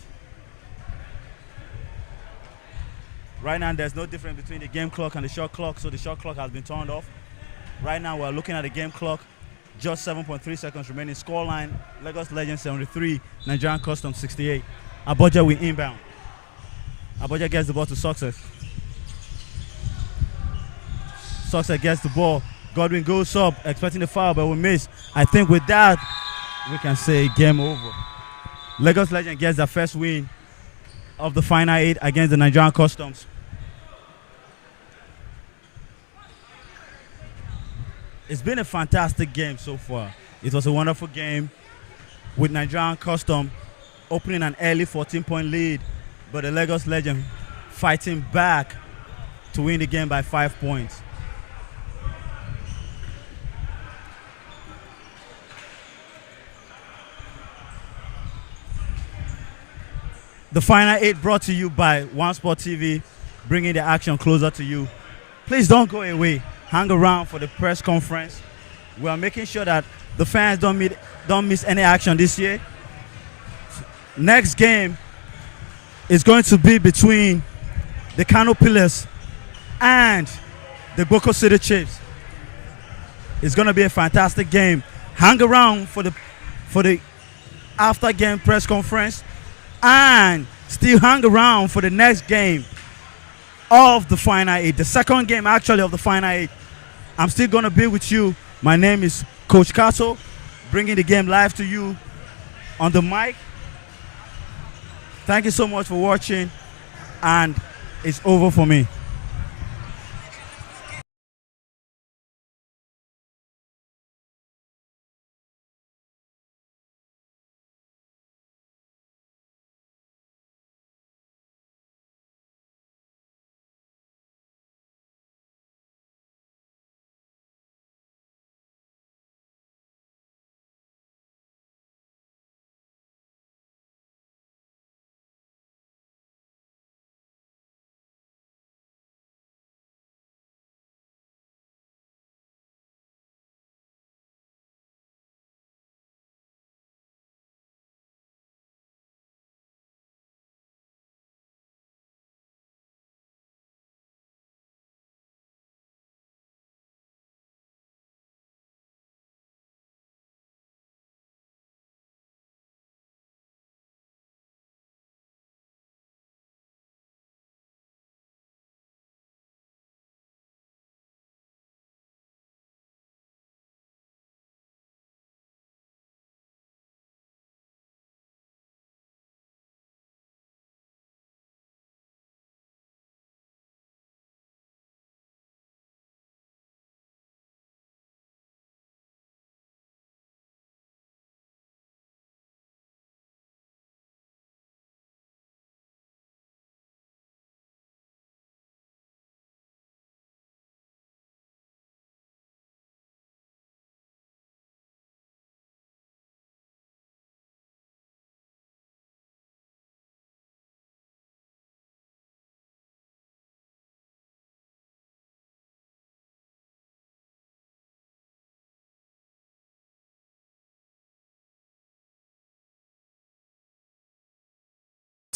Right now, there's no difference between the game clock and the shot clock, so the shot clock has been turned off. Right now, we're looking at the game clock. Just 7.3 seconds remaining. Scoreline, Lagos Legends 73, Nigerian Custom 68. Aboja will inbound. Aboja gets the ball to Success. Success gets the ball. Godwin goes up, expecting the foul, but we miss. I think with that, we can say game over. Lagos Legend gets their first win of the Final 8 against the Nigerian Customs. It's been a fantastic game so far. It was a wonderful game with Nigerian Custom opening an early 14-point lead, but the Lagos Legend fighting back to win the game by 5 points. The Final 8 brought to you by One Sport TV, bringing the action closer to you. Please don't go away. Hang around for the press conference. We are making sure that the fans don't miss any action this year. Next game is going to be between the Kano Pillars and the Boko City Chiefs. It's going to be a fantastic game. Hang around for the after game press conference, and still hang around for the next game of the Final 8, the second game actually of the Final 8. I'm still going to be with you. My name is Coach Kato, bringing the game live to you on the mic. Thank you so much for watching, and it's over for me.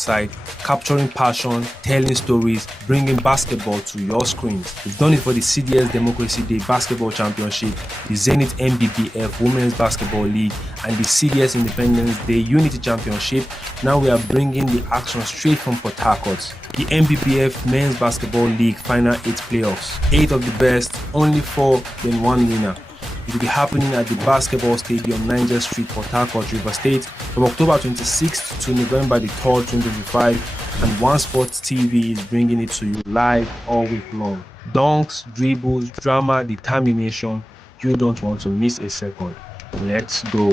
courtside, capturing passion, telling stories, bringing basketball to your screens. We've done it for the CDS Democracy Day Basketball Championship, the Zenith NBBF Women's Basketball League, and the CDS Independence Day Unity Championship. Now we are bringing the action straight from Port Harcourt. The NBBF Men's Basketball League Final 8 playoffs. 8 of the best, only 4, then 1 winner. It will be happening at the Basketball Stadium, Niger Street, Port Harcourt, River State, from October 26th to November the 3rd, 2025, and One Sports TV is bringing it to you live all week long. Dunks, dribbles, drama, determination. You don't want to miss a second. Let's go.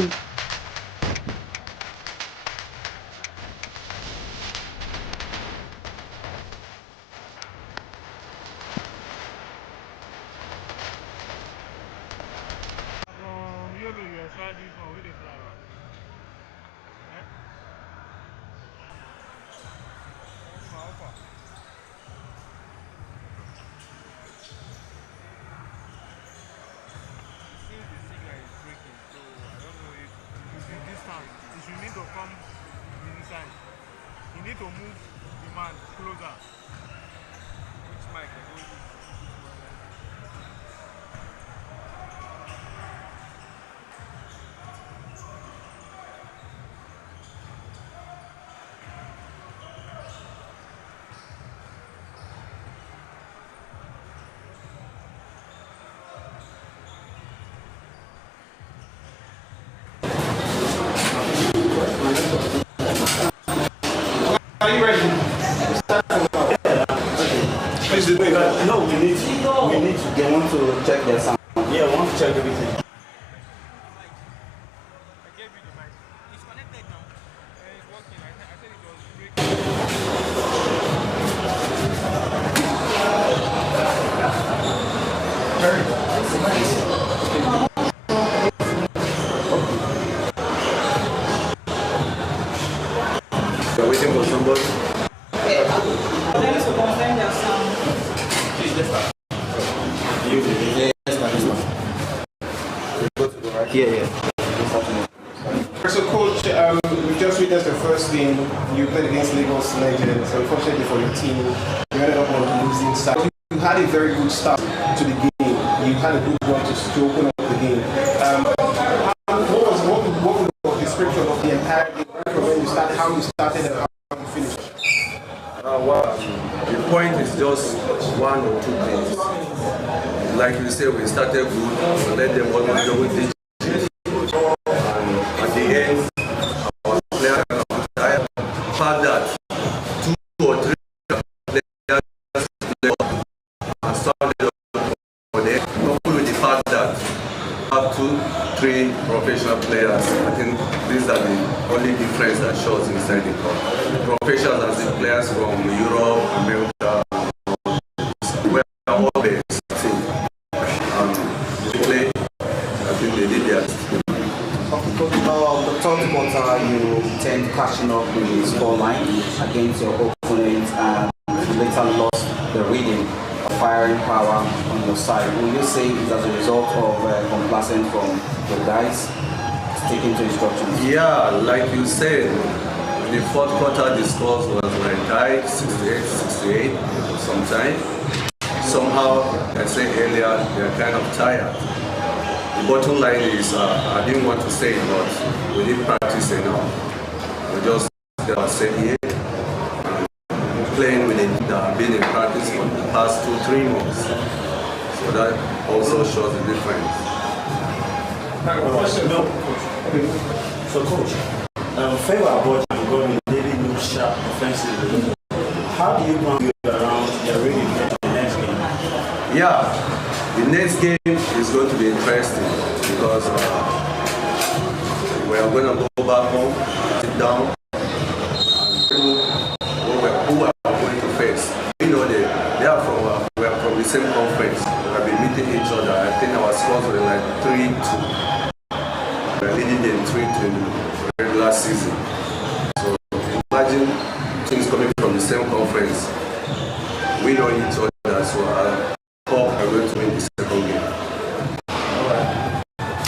You need to move the man closer. Which mic? Are you ready? Please, no, we need to get one to check their sound. Yeah, we want to check everything. I gave you the mic. It's connected now. It's working. I said it was We're waiting for somebody. Yeah. So, Coach, we just witnessed the first game. You played against Lagos Legends. Unfortunately for your team, you ended up on the losing side. You had a very good start to the game. You had a good run to open up the game. What was the description of the entire game from when you started, how you started, and how you finished? Well, the point is just one or two things. Like you said, we started good, we let them almost go with it. And at the end, our players are tired. The fact that 2 or 3 players and started for them, coupled with the fact that we have 2-3 professional players, I think these are the only difference that shows inside the club. Professionals as the players from Europe, America, we are all the same. They play, I think they did their The third quarter, you tend catching up with the scoreline against your opponent, and you later lost the reading of firing power on your side. Will you say it's as a result of complacence from the guys sticking to instructions? Yeah, like you said, in the fourth quarter the scores was like tied, 68 sometime. Somehow, I said earlier, they're kind of tired. The bottom line is, I didn't want to say it, but we didn't practice enough. We just sat here and playing with it that have been in practice for the past 2-3 months. So that also shows the difference. So, Coach, favor about you going daily new sharp offensively. How do you plan to get around the reading in the next game? Yeah. The next game is going to be interesting because we are going to go back home, sit down, and who are going to face. We know we are from the same conference. We have been meeting each other. I think our scores were like 3-2. We are leading them 3-2 in the regular season. So imagine teams coming from the same conference. We know each other, so I hope we're going to win the second game.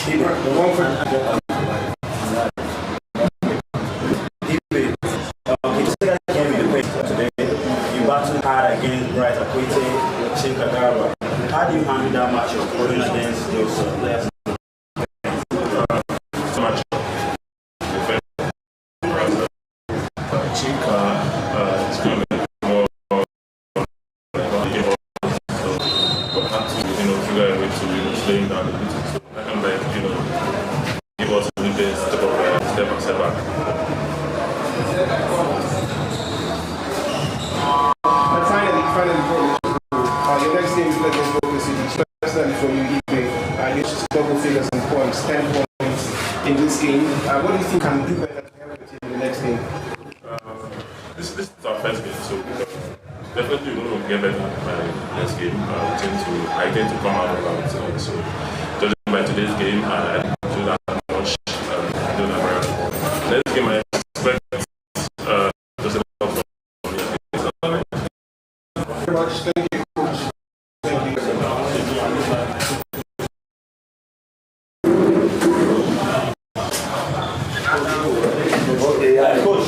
The one for Can you say that again? going against those players? So much defense. Chinka is going to be more so we have to figure a way to slowing down a bit. So I can give us a little bit step and step back. And finally, your next game is against Brooklyn City. Personally for you, Ife, you just double figures in points, 10 points in this game. What do you think can do better to help the team in the next game? This is our first game, so definitely we're going to get better by next game. I tend to come out of that. So judging by today's game, I don't do that much. I don't know. Next game, I expect just a lot from me. Very much. Thank you, coach. Thank you. Coach.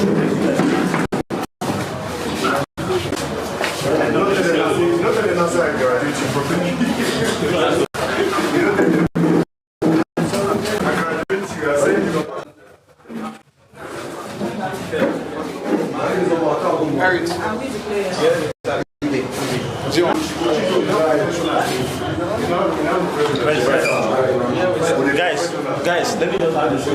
Guys, let me just add this.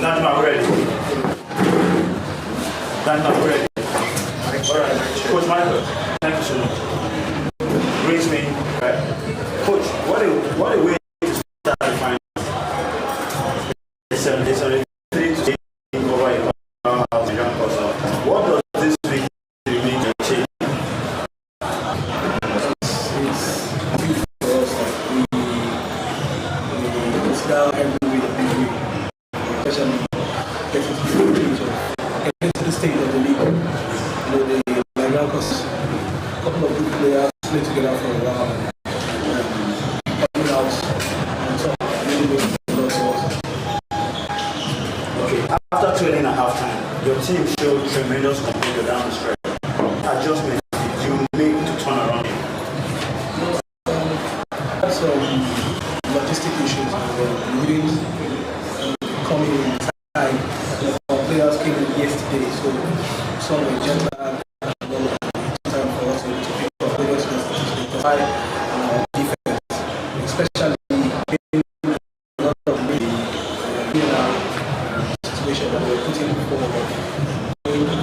That's not ready. That's not ready. Alright, Coach Michael, thank you so much. Raise me. Coach, what a way to start the finals. It's a 3-2 over what does this week mean to change? It's huge for us that we consider every week a big week, especially getting to the stage of the league. The Blancos, a couple of good players play together for a while and coming out on top really makes a lot to us. Okay, after training at halftime, your team showed tremendous composure down the stretch. Adjustments you make to turn around. That's logistic issues. We didn't come in time. Our players came in yesterday, so some were jet lag and all of that. Time for us to pick up players and defense, especially in a lot of situation that we're putting forward. Putting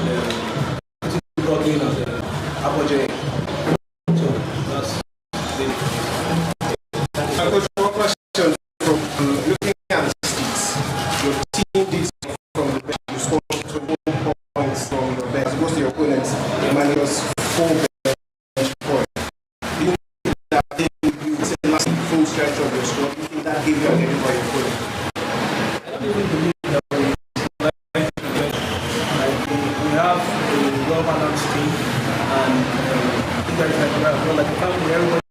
Broadway as an apogee. So that's the Coach, one question from looking at the stats. Your team did from the bench. You scored 21 points from your bench. Most of your opponents minus 4 bench points. Do you think that you said last full stretch of your squad? Do you think that gave you an edge over your opponent? I don't even believe that we have a well-balanced team and you guys like a family, everybody's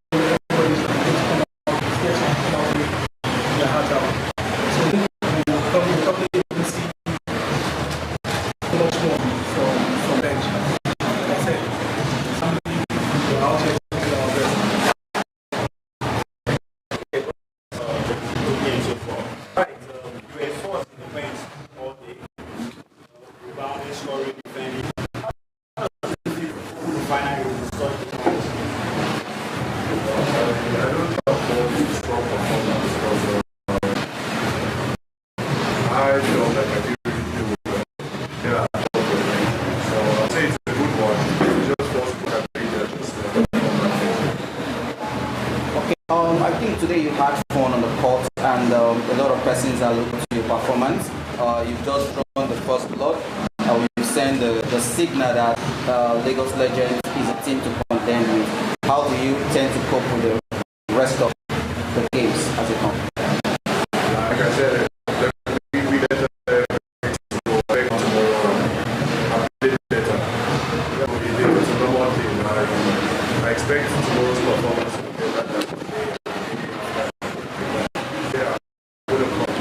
their heart out. So we probably didn't see much more from bench. Like I said, we're out here doing our best. Good game so far. Right, you were forced in the paint all day. Rebounding, scoring, defending. How does it feel who the final is such a chance? I don't have more strong performance because I feel like I did really do well. Yeah, so I'll say it's a good one. Just for us to have Okay, I think today you had fun on the court and a lot of persons are looking to your performance. You've just drawn the first blood. You send the signal that Lagos Legends is a team to contend with. How do you tend to cope with the rest of the games as it comes? like I said, we let them go back tomorrow and play better. That will be the normal thing. I expect tomorrow's performance to be better than today. Yeah, good approach.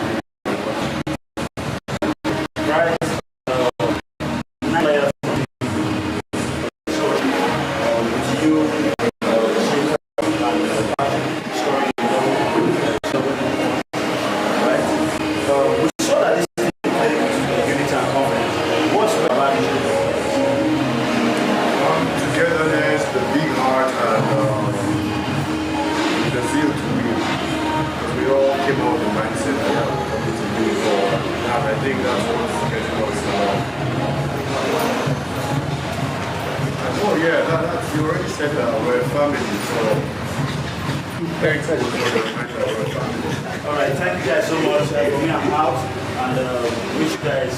right. 9 players with you, right? We saw that this team played with unity and confidence. What's about this team? Togetherness, the big heart, and the zeal to win. Because we all came out with the mindset that we are coming to win for, and I think that's what's getting us oh yeah, that's, you already said that we're a family, so very excited for the reminder that we're a family. All right, thank you guys so much. For me, I'm out, and wish you guys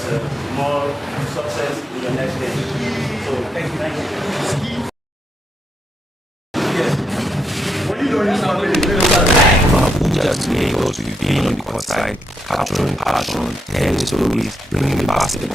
more success in the next game. So thank you. From Abuja to Lagos, we've been on the court side, capturing passion, telling stories, bringing basketball